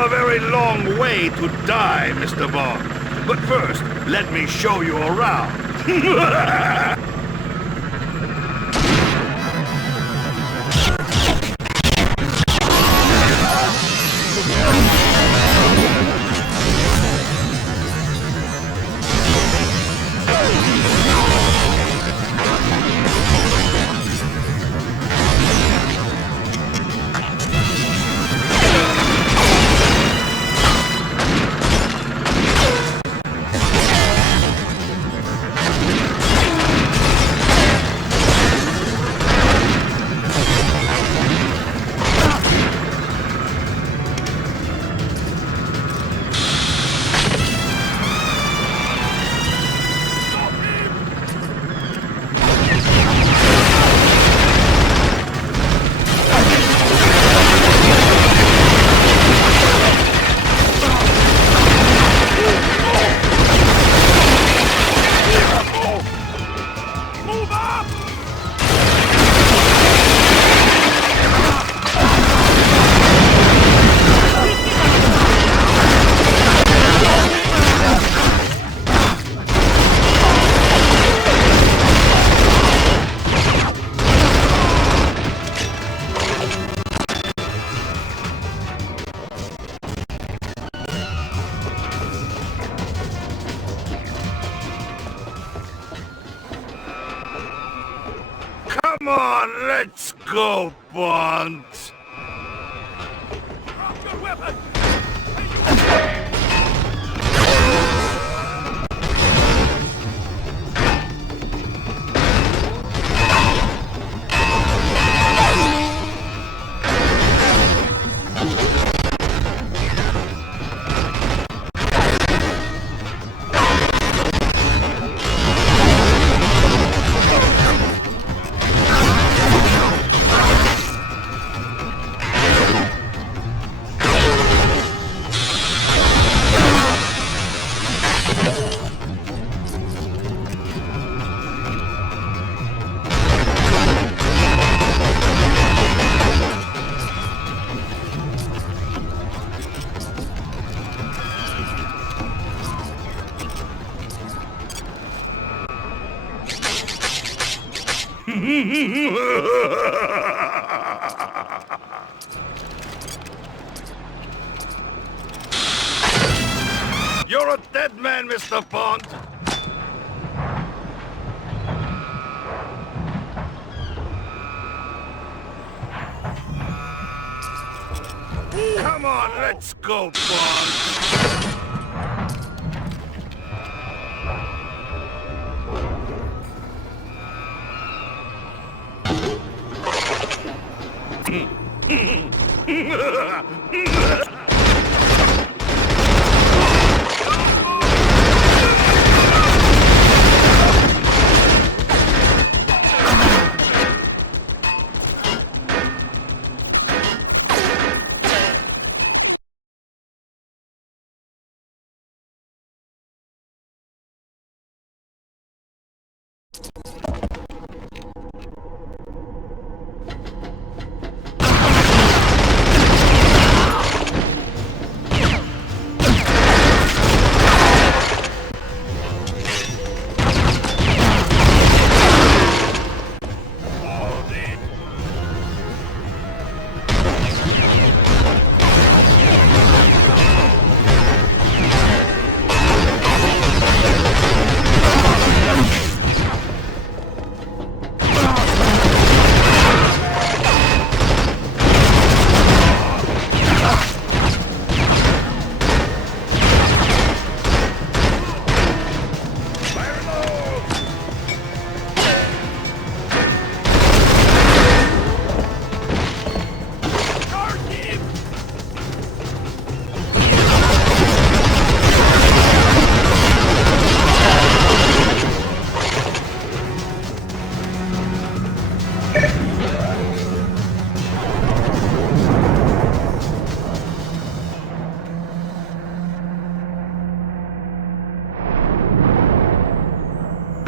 A very long way to die, Mr. Bond. But first, let me show you around. Come on, let's go, Bond. Drop your weapon! You're a dead man, Mr. Bond. Come on, let's go, Bond.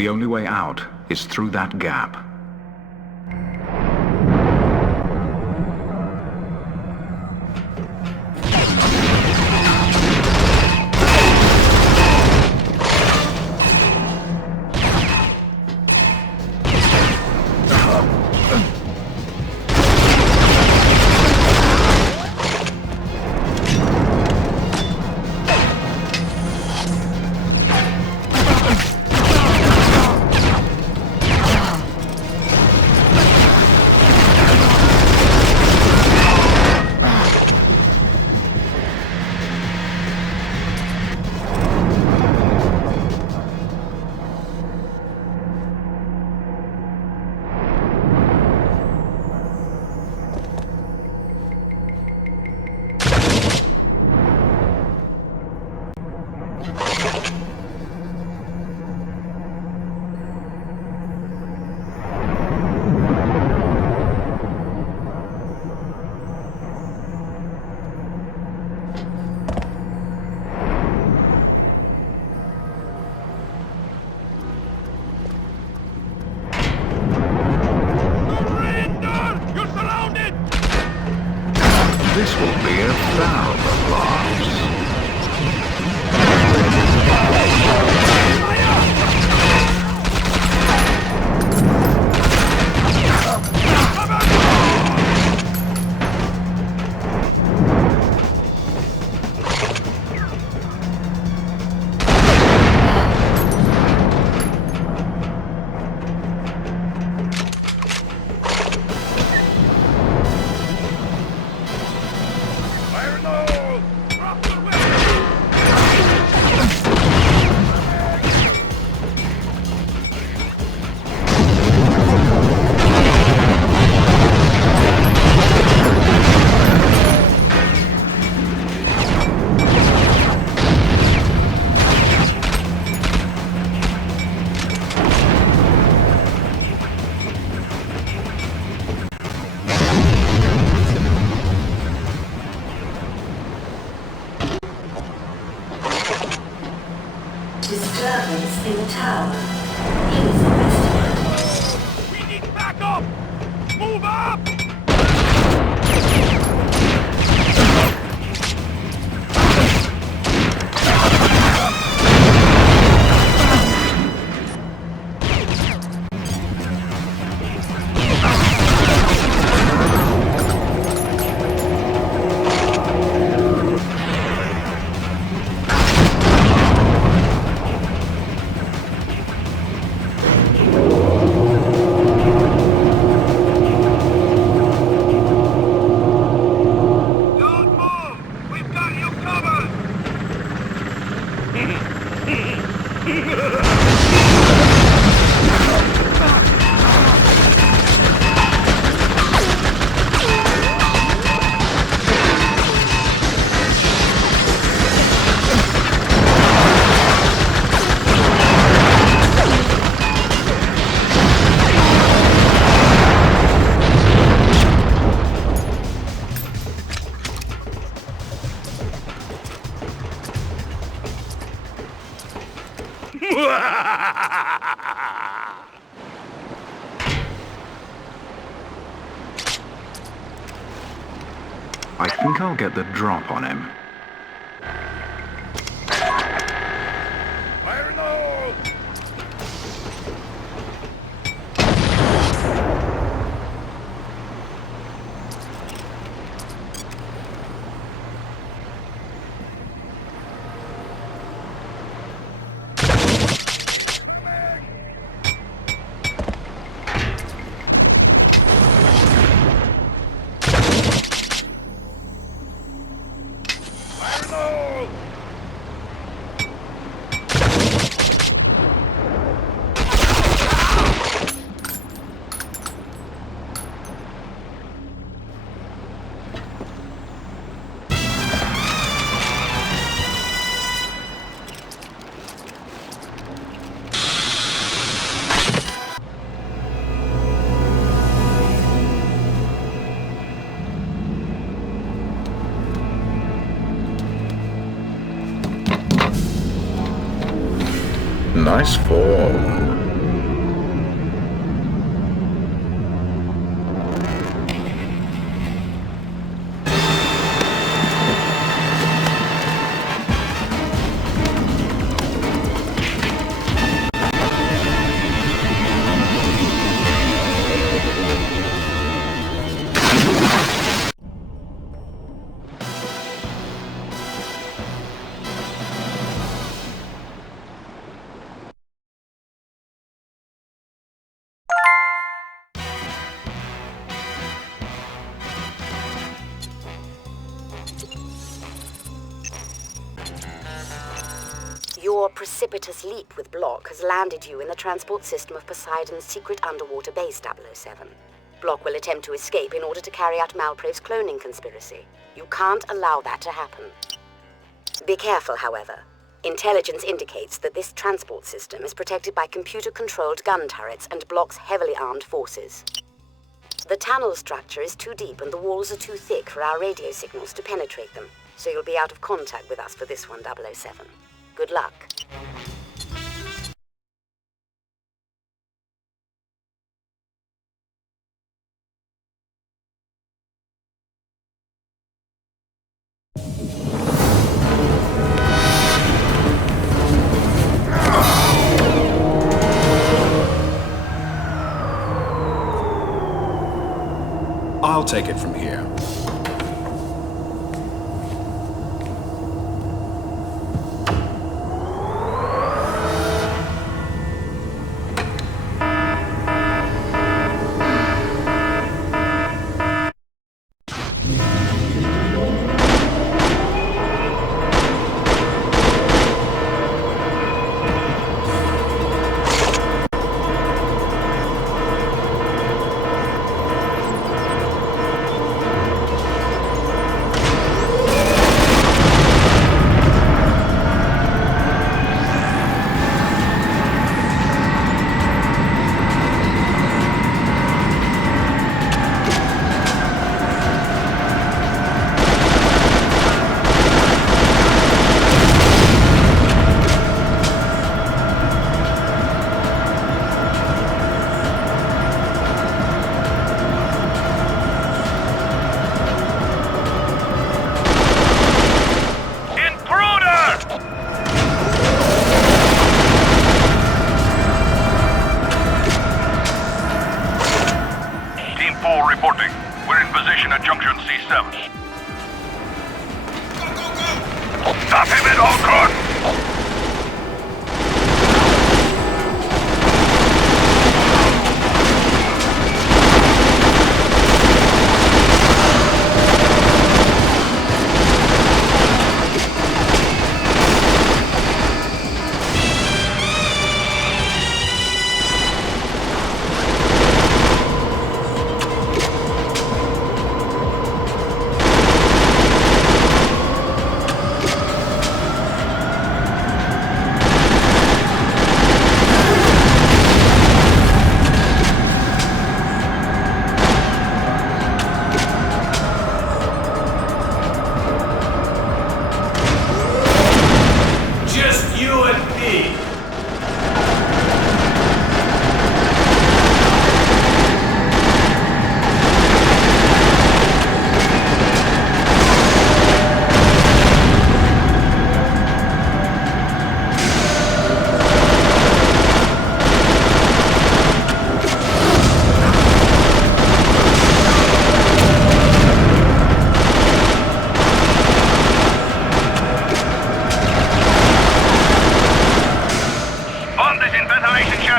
The only way out is through that gap. I think I'll get the drop on him. Fire in the hole! Nice form. Your precipitous leap with Block has landed you in the transport system of Poseidon's secret underwater base 007. Block will attempt to escape in order to carry out Malprave's cloning conspiracy. You can't allow that to happen. Be careful, however. Intelligence indicates that this transport system is protected by computer-controlled gun turrets and Block's heavily armed forces. The tunnel structure is too deep and the walls are too thick for our radio signals to penetrate them, so you'll be out of contact with us for this one, 007. Good luck. I'll take it from here. Reporting. We're in position at junction C7. Go! Stop him at all costs!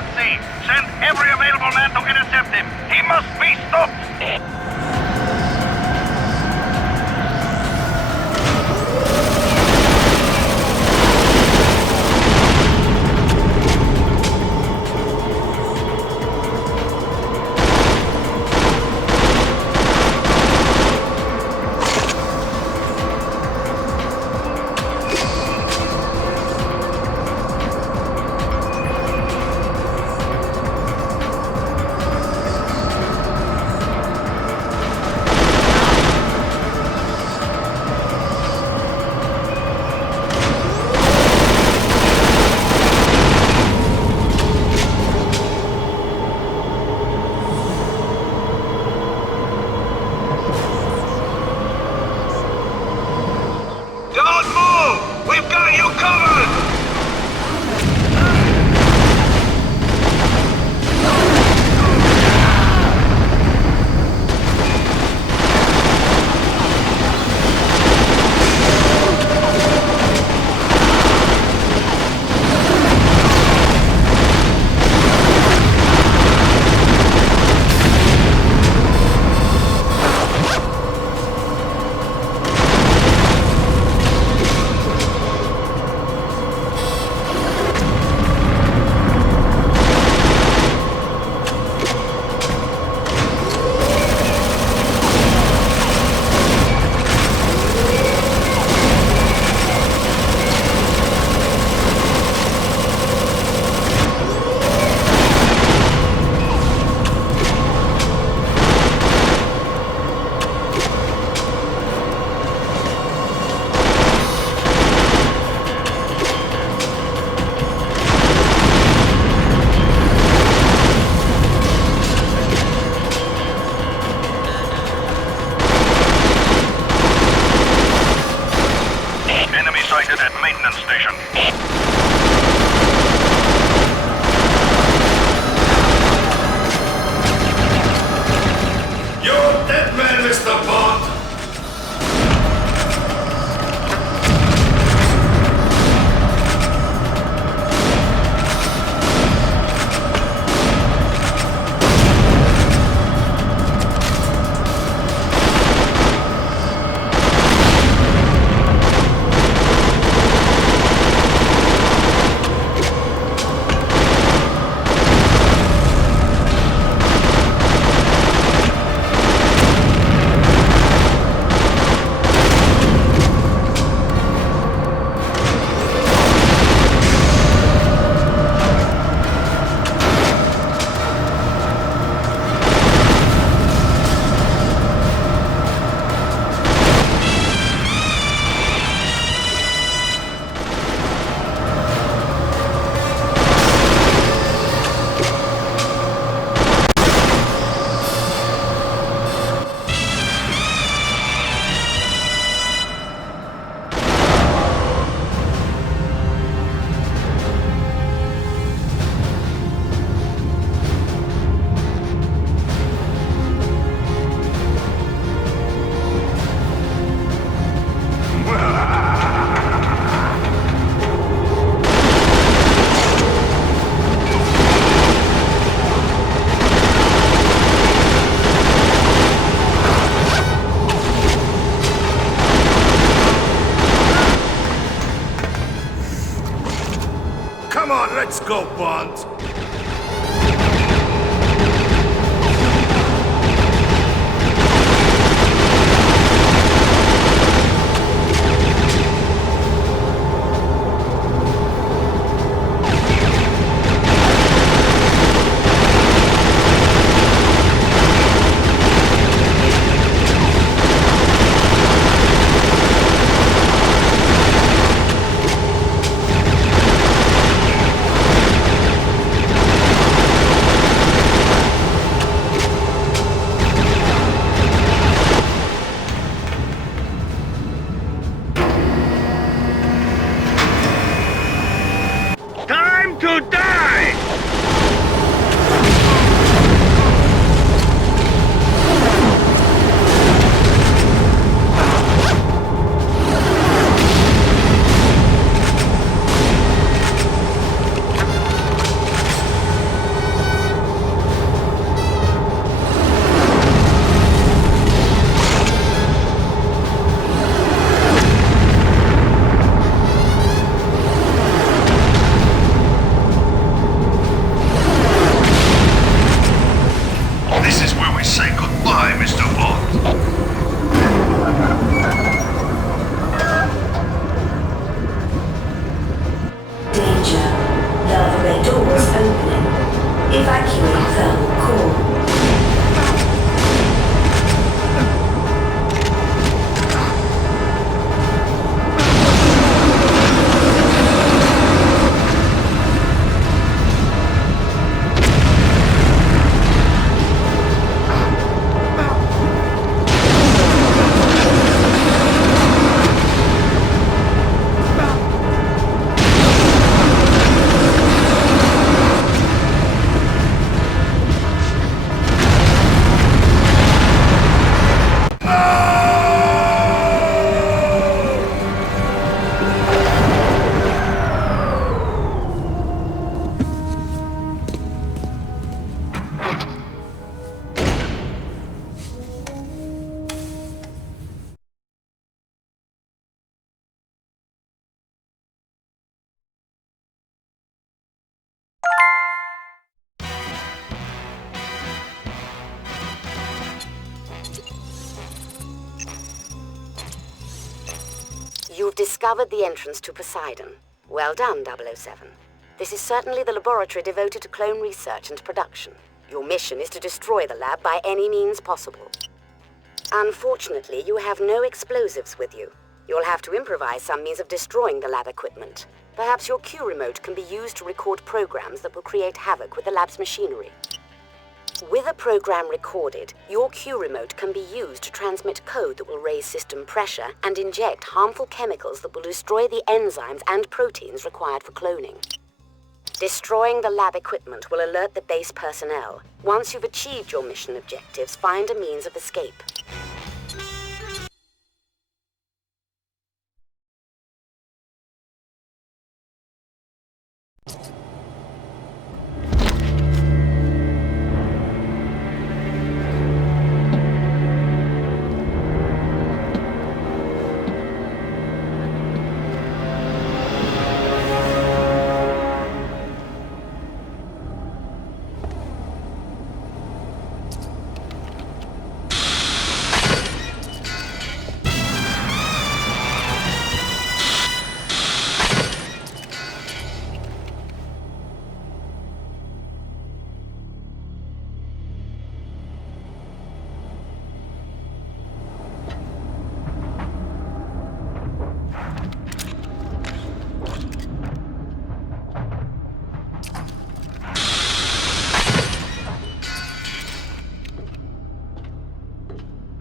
at sea. Send every available man to intercept him. He must be stopped! Evacuate thermal core. You've discovered the entrance to Poseidon. Well done, 007. This is certainly the laboratory devoted to clone research and production. Your mission is to destroy the lab by any means possible. Unfortunately, you have no explosives with you. You'll have to improvise some means of destroying the lab equipment. Perhaps your Q remote can be used to record programs that will create havoc with the lab's machinery. With a program recorded, your Q remote can be used to transmit code that will raise system pressure and inject harmful chemicals that will destroy the enzymes and proteins required for cloning. Destroying the lab equipment will alert the base personnel. Once you've achieved your mission objectives, find a means of escape.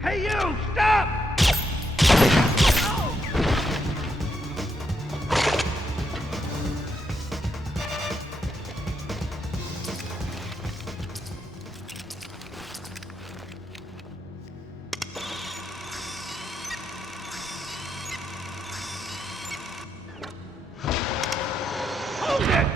Hey, you! Stop! Hold it!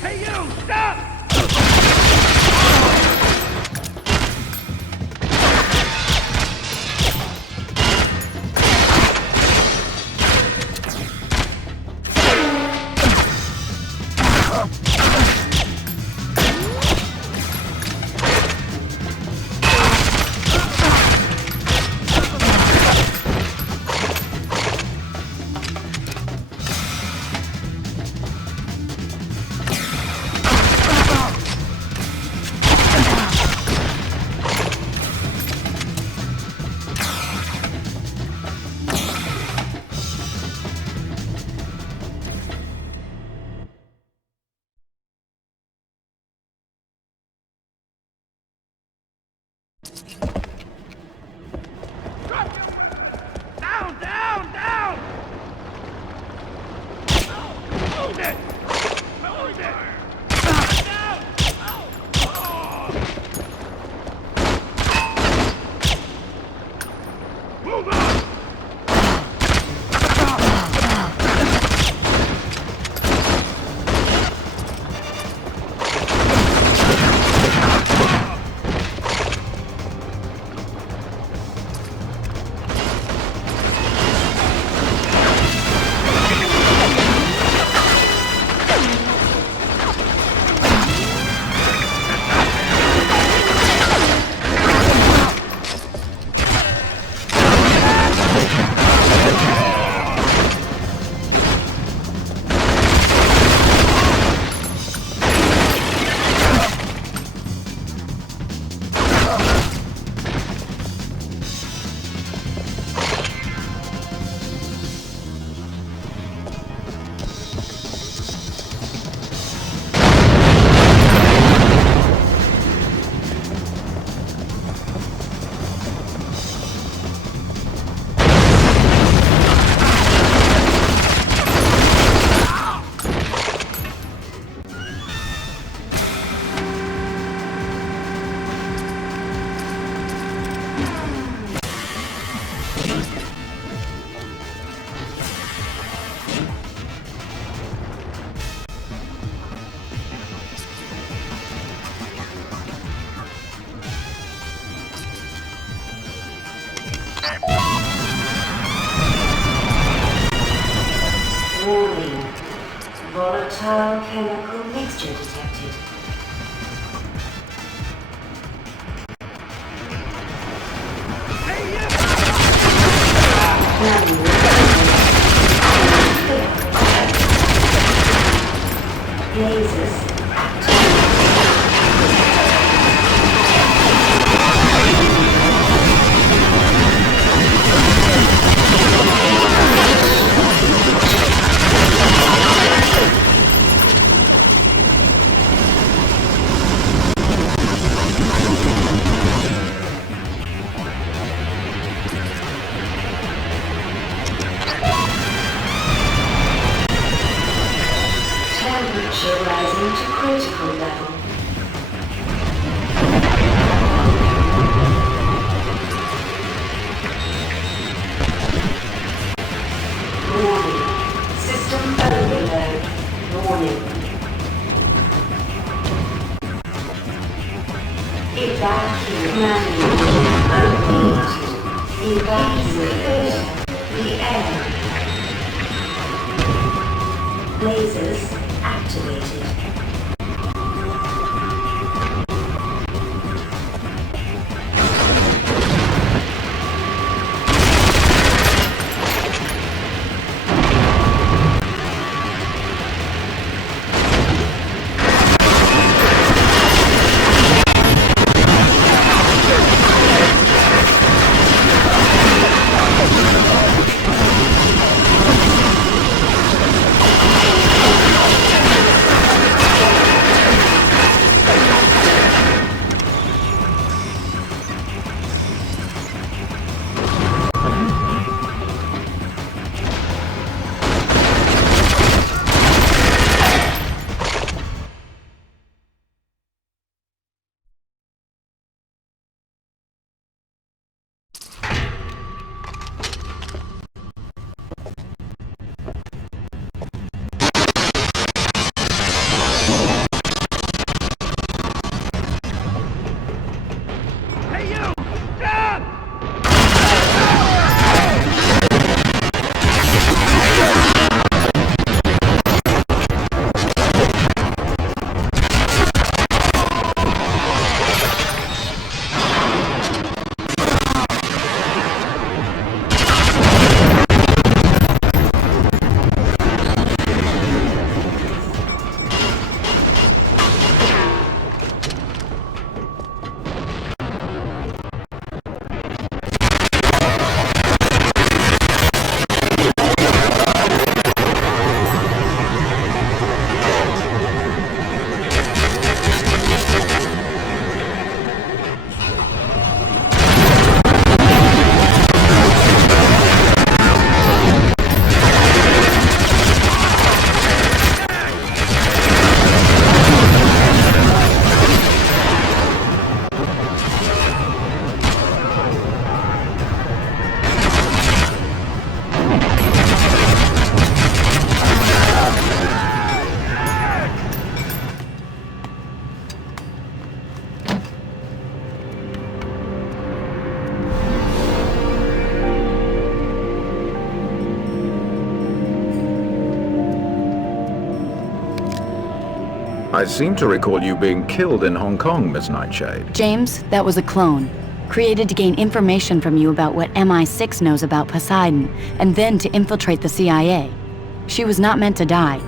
Hey, you! Stop! Chemical mixture detected. Lasers temperature rising to critical level. Warning. System overload. Warning. Evacuate manually. Overheated. Evacuate the air. Lasers activated. I seem to recall you being killed in Hong Kong, Miss Nightshade. James, that was a clone. Created to gain information from you about what MI6 knows about Poseidon, and then to infiltrate the CIA. She was not meant to die.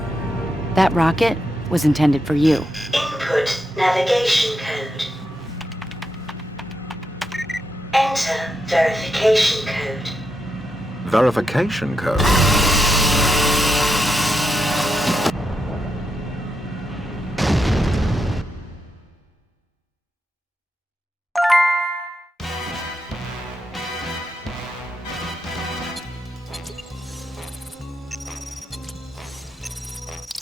That rocket was intended for you. Input navigation code. Enter verification code. Verification code?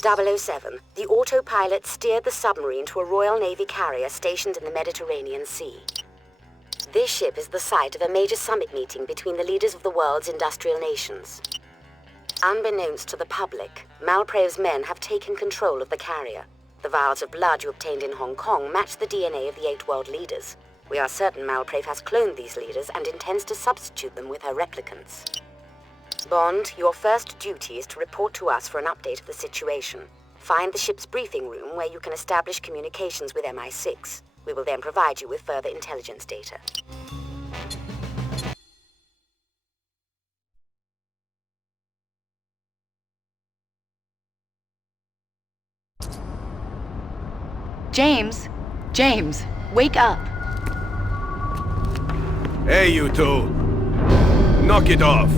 .007. The autopilot steered the submarine to a Royal Navy carrier stationed in the Mediterranean Sea. This ship is the site of a major summit meeting between the leaders of the world's industrial nations. Unbeknownst to the public, Malprave's men have taken control of the carrier. The vials of blood you obtained in Hong Kong match the DNA of the 8 world leaders. We are certain Malprave has cloned these leaders and intends to substitute them with her replicants. Bond, your first duty is to report to us for an update of the situation. Find the ship's briefing room where you can establish communications with MI6. We will then provide you with further intelligence data. James! James, wake up! Hey, you two! Knock it off!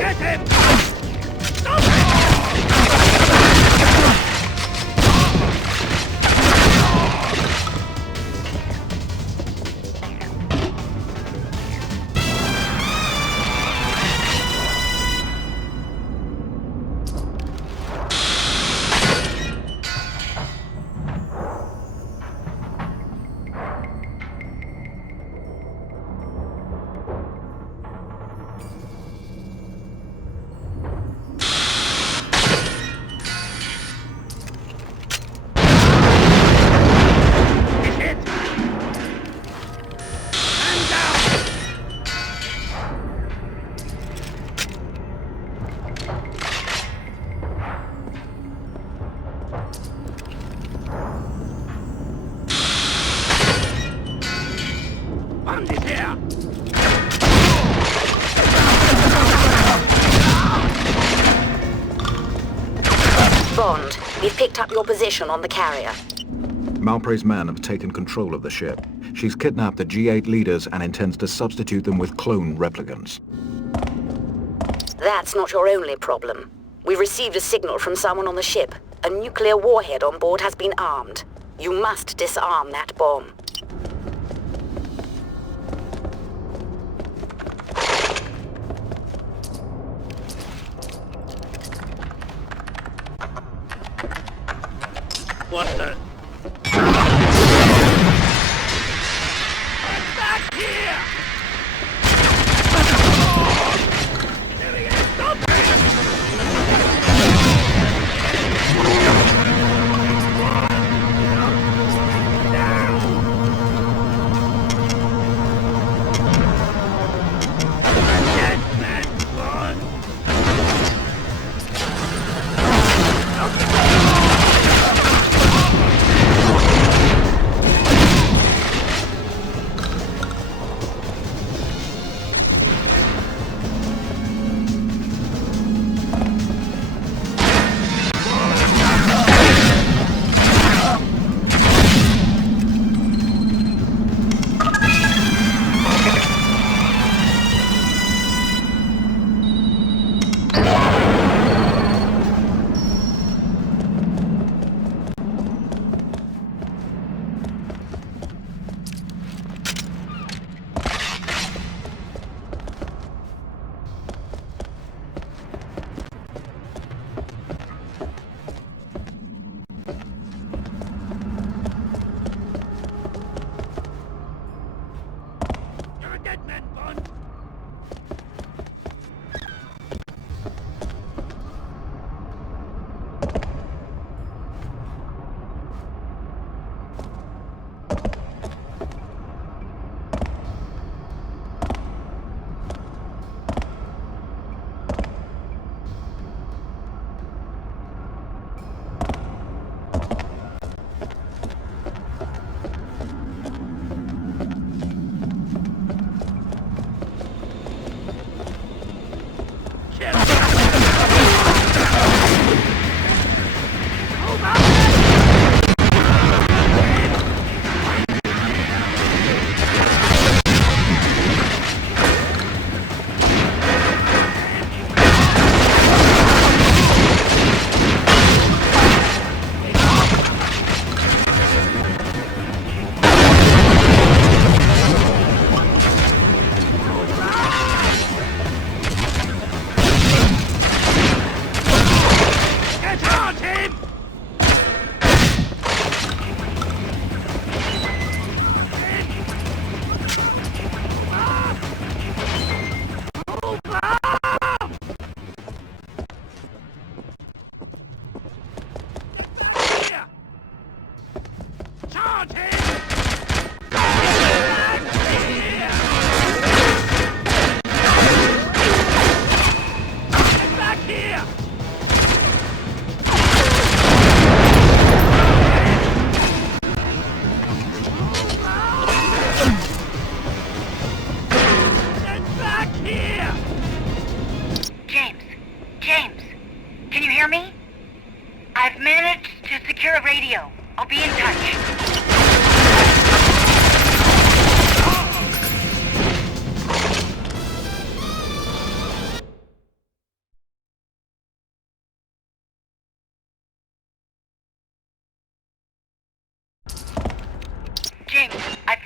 Get him! Bond, we've picked up your position on the carrier. Malprey's men have taken control of the ship. She's kidnapped the G8 leaders and intends to substitute them with clone replicants. That's not your only problem. We've received a signal from someone on the ship. A nuclear warhead on board has been armed. You must disarm that bomb. What the? Back here!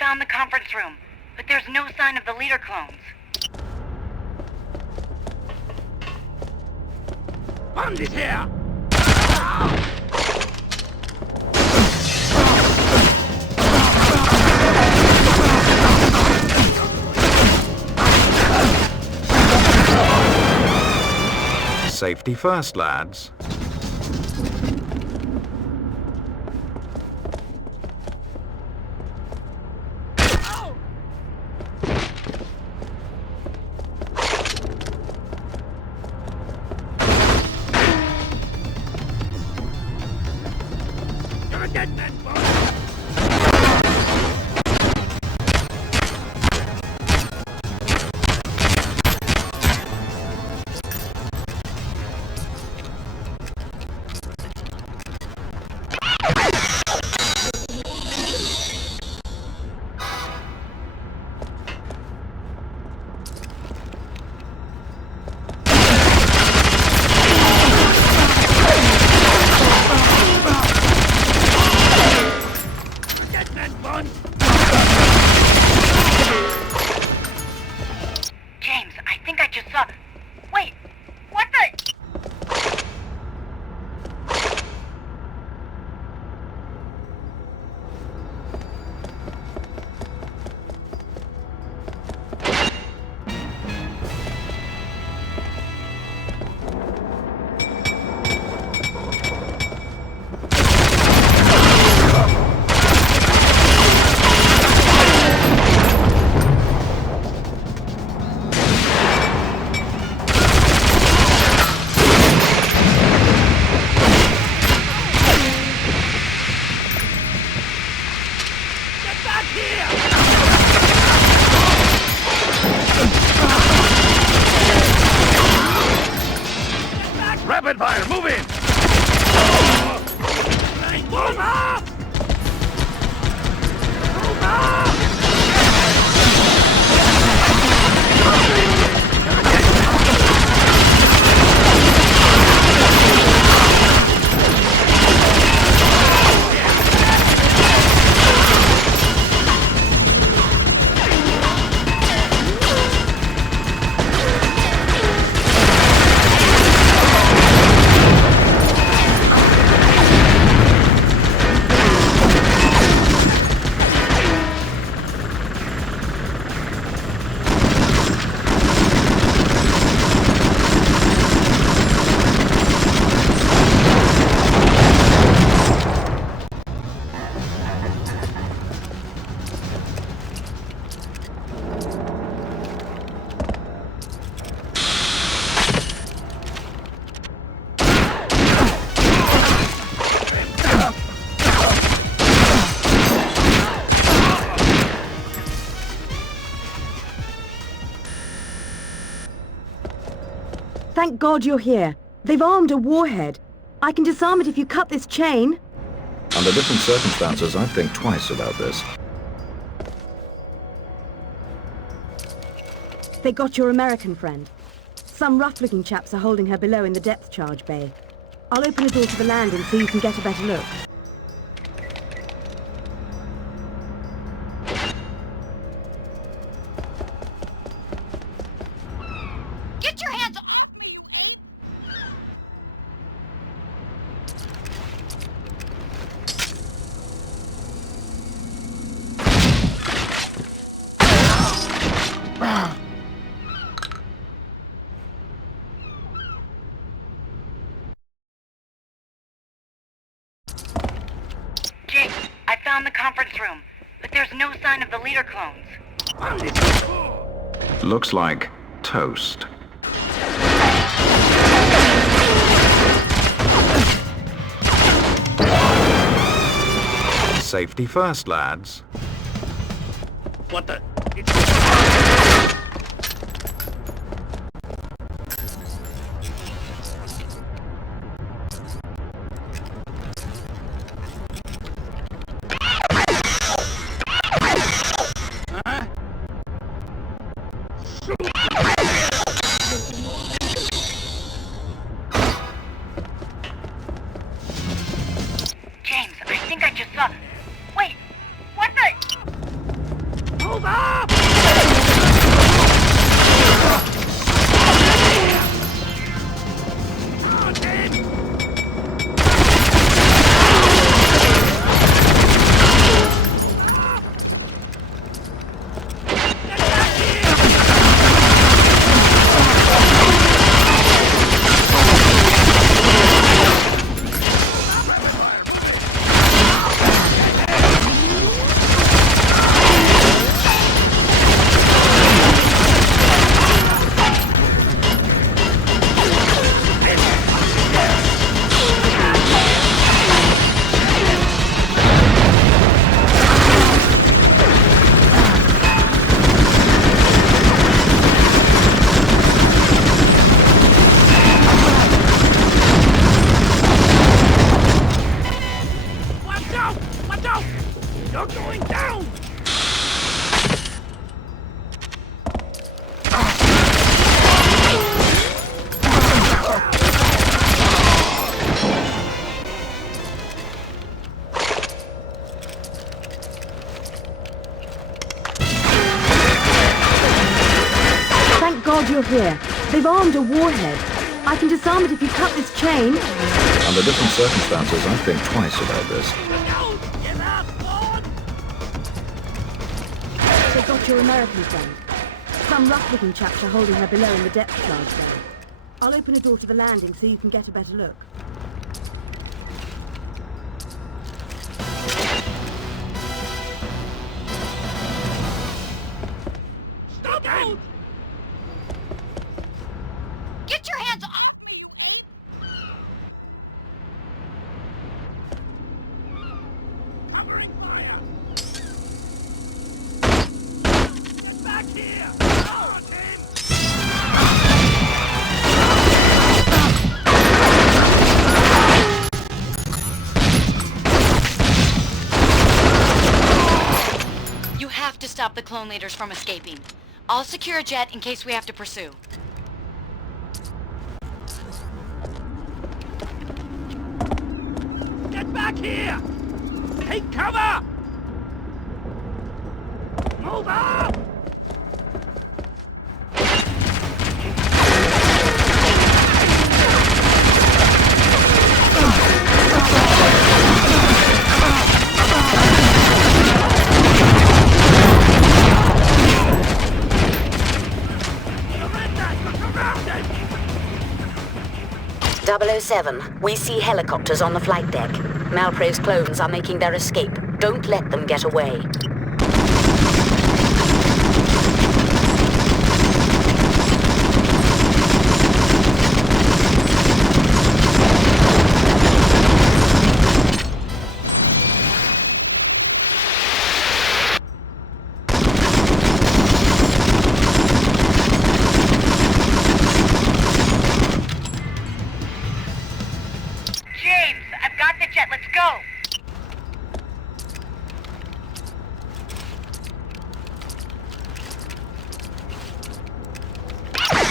found the conference room, but there's no sign of the leader clones. Bond is here! Safety first, lads. You're a dead man, Bond! James, I think I just saw... Wait, what the... Rapid fire, move in! Move up! Move up! Thank God you're here. They've armed a warhead. I can disarm it if you cut this chain. Under different circumstances, I'd think twice about this. They got your American friend. Some rough-looking chaps are holding her below in the depth charge bay. I'll open a door to the landing so you can get a better look. Get your hands off! Jake, I found the conference room, but there's no sign of the leader clones. Looks like toast. Safety first, lads. What the... James, I think I just saw... Wait, what the... glad you're here. They've armed a warhead. I can disarm it if you cut this chain. Under different circumstances, I think twice about this. They got your American friend. Some rough-looking chaps are holding her below in the depth charge bay. I'll open a door to the landing so you can get a better look. Stop them! Get your hands off! Covering fire! Get back here! Oh, him! You have to stop the clone leaders from escaping. I'll secure a jet in case we have to pursue. Get back here! Take cover! Move up! .007, we see helicopters on the flight deck. Malprave's clones are making their escape. Don't let them get away. James, I've got the jet. Let's go.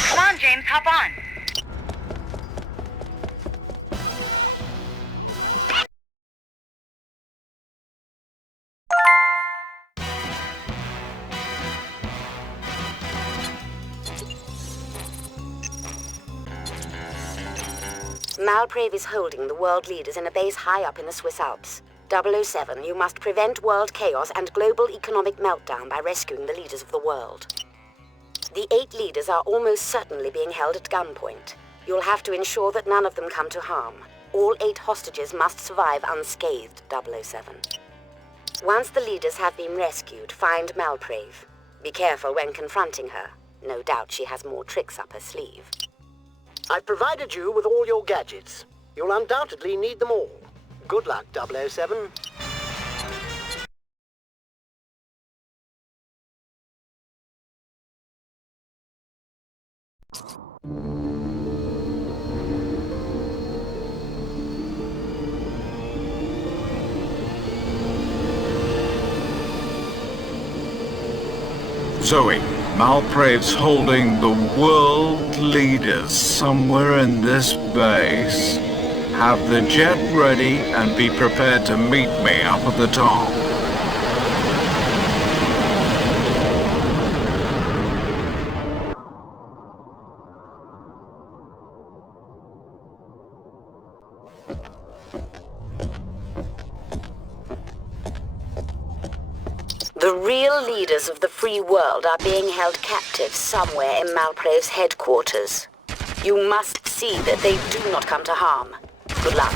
Come on, James, hop on. Malprave is holding the world leaders in a base high up in the Swiss Alps. 007, you must prevent world chaos and global economic meltdown by rescuing the leaders of the world. The 8 leaders are almost certainly being held at gunpoint. You'll have to ensure that none of them come to harm. All 8 hostages must survive unscathed, 007. Once the leaders have been rescued, find Malprave. Be careful when confronting her. No doubt she has more tricks up her sleeve. I've provided you with all your gadgets. You'll undoubtedly need them all. Good luck, 007. Zoe, Malprave's holding the world leaders somewhere in this base. Have the jet ready and be prepared to meet me up at the top. The real leaders of the free world are being held captive somewhere in Malprave's headquarters. You must see that they do not come to harm. Good luck.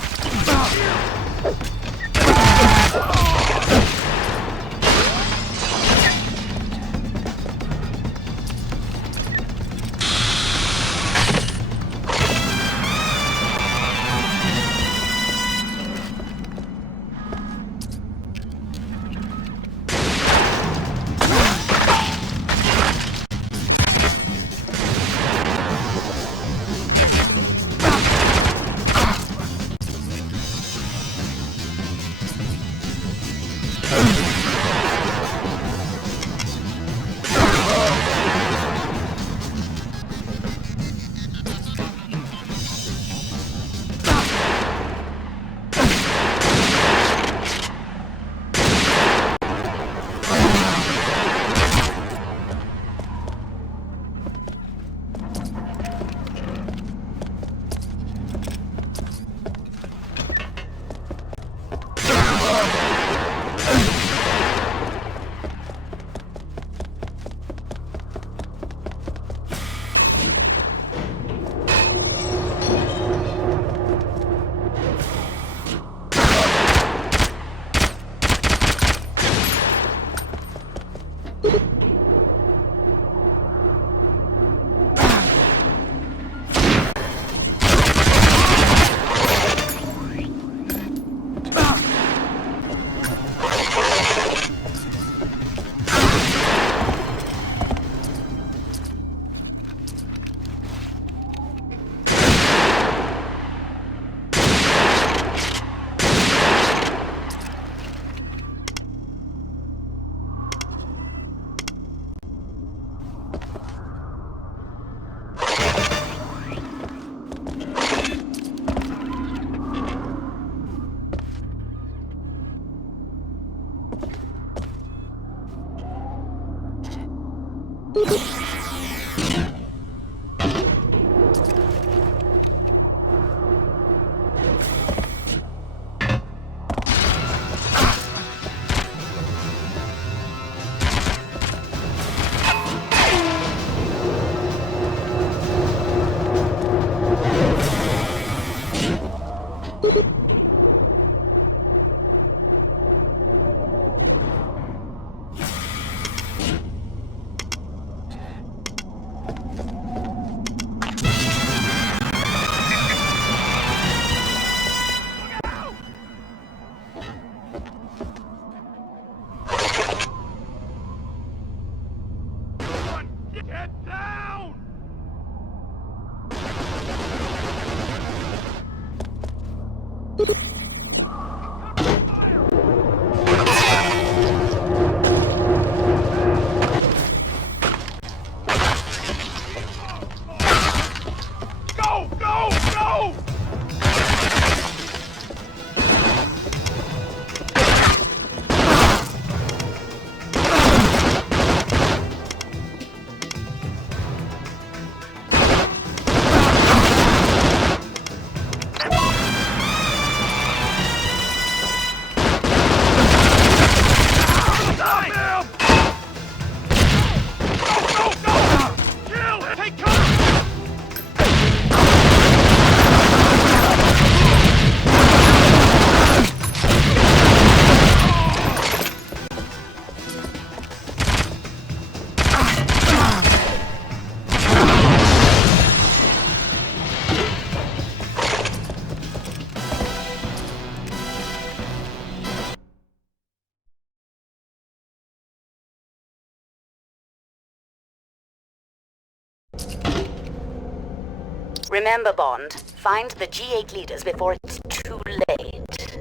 Remember, Bond, find the G8 leaders before it's too late.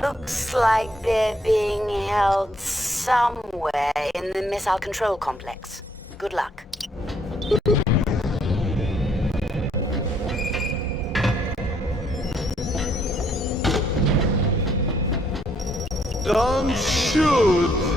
Looks like they're being held somewhere in the missile control complex. Good luck. Don't shoot!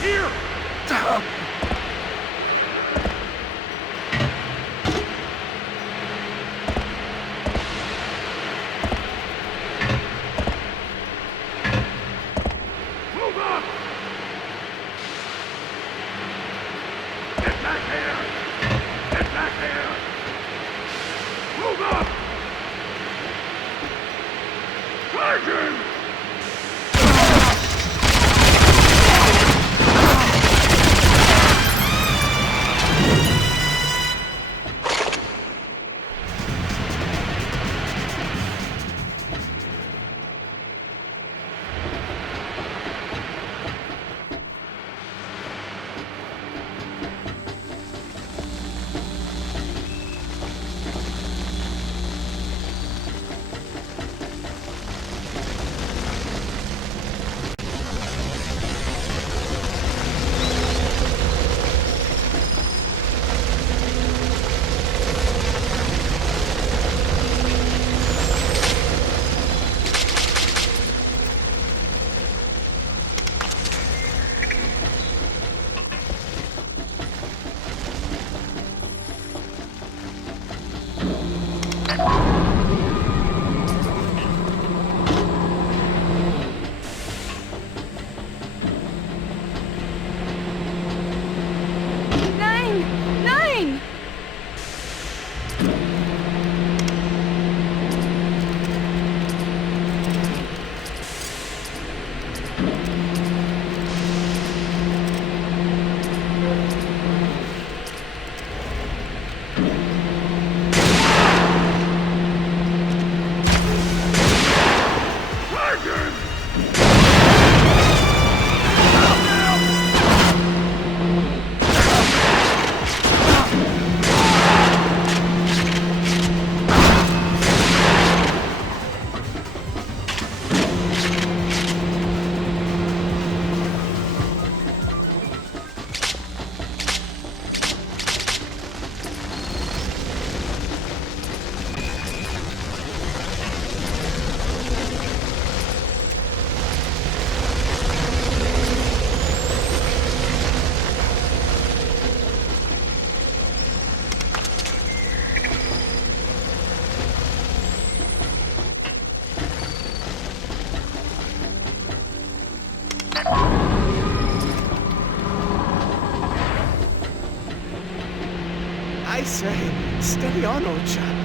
Here! Move up! Get back here! Get back here! Move up! Charging! I say, steady on, old chap.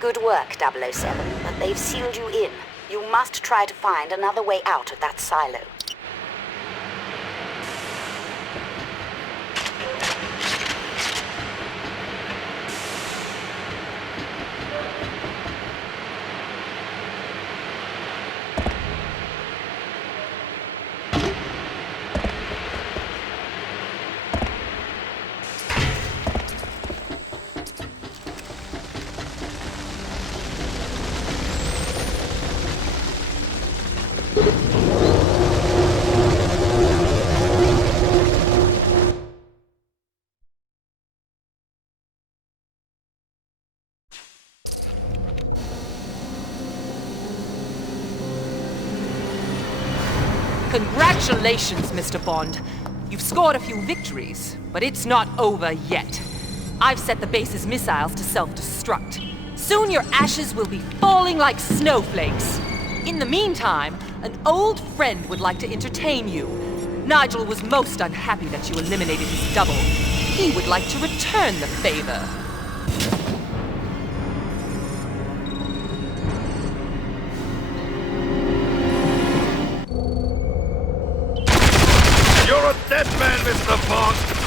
Good work, 007, but they've sealed you in. You must try to find another way out of that silo. Congratulations, Mr. Bond. You've scored a few victories, but it's not over yet. I've set the base's missiles to self-destruct. Soon your ashes will be falling like snowflakes. In the meantime, an old friend would like to entertain you. Nigel was most unhappy that you eliminated his double. He would like to return the favor. You're a dead man, Mr. Bond!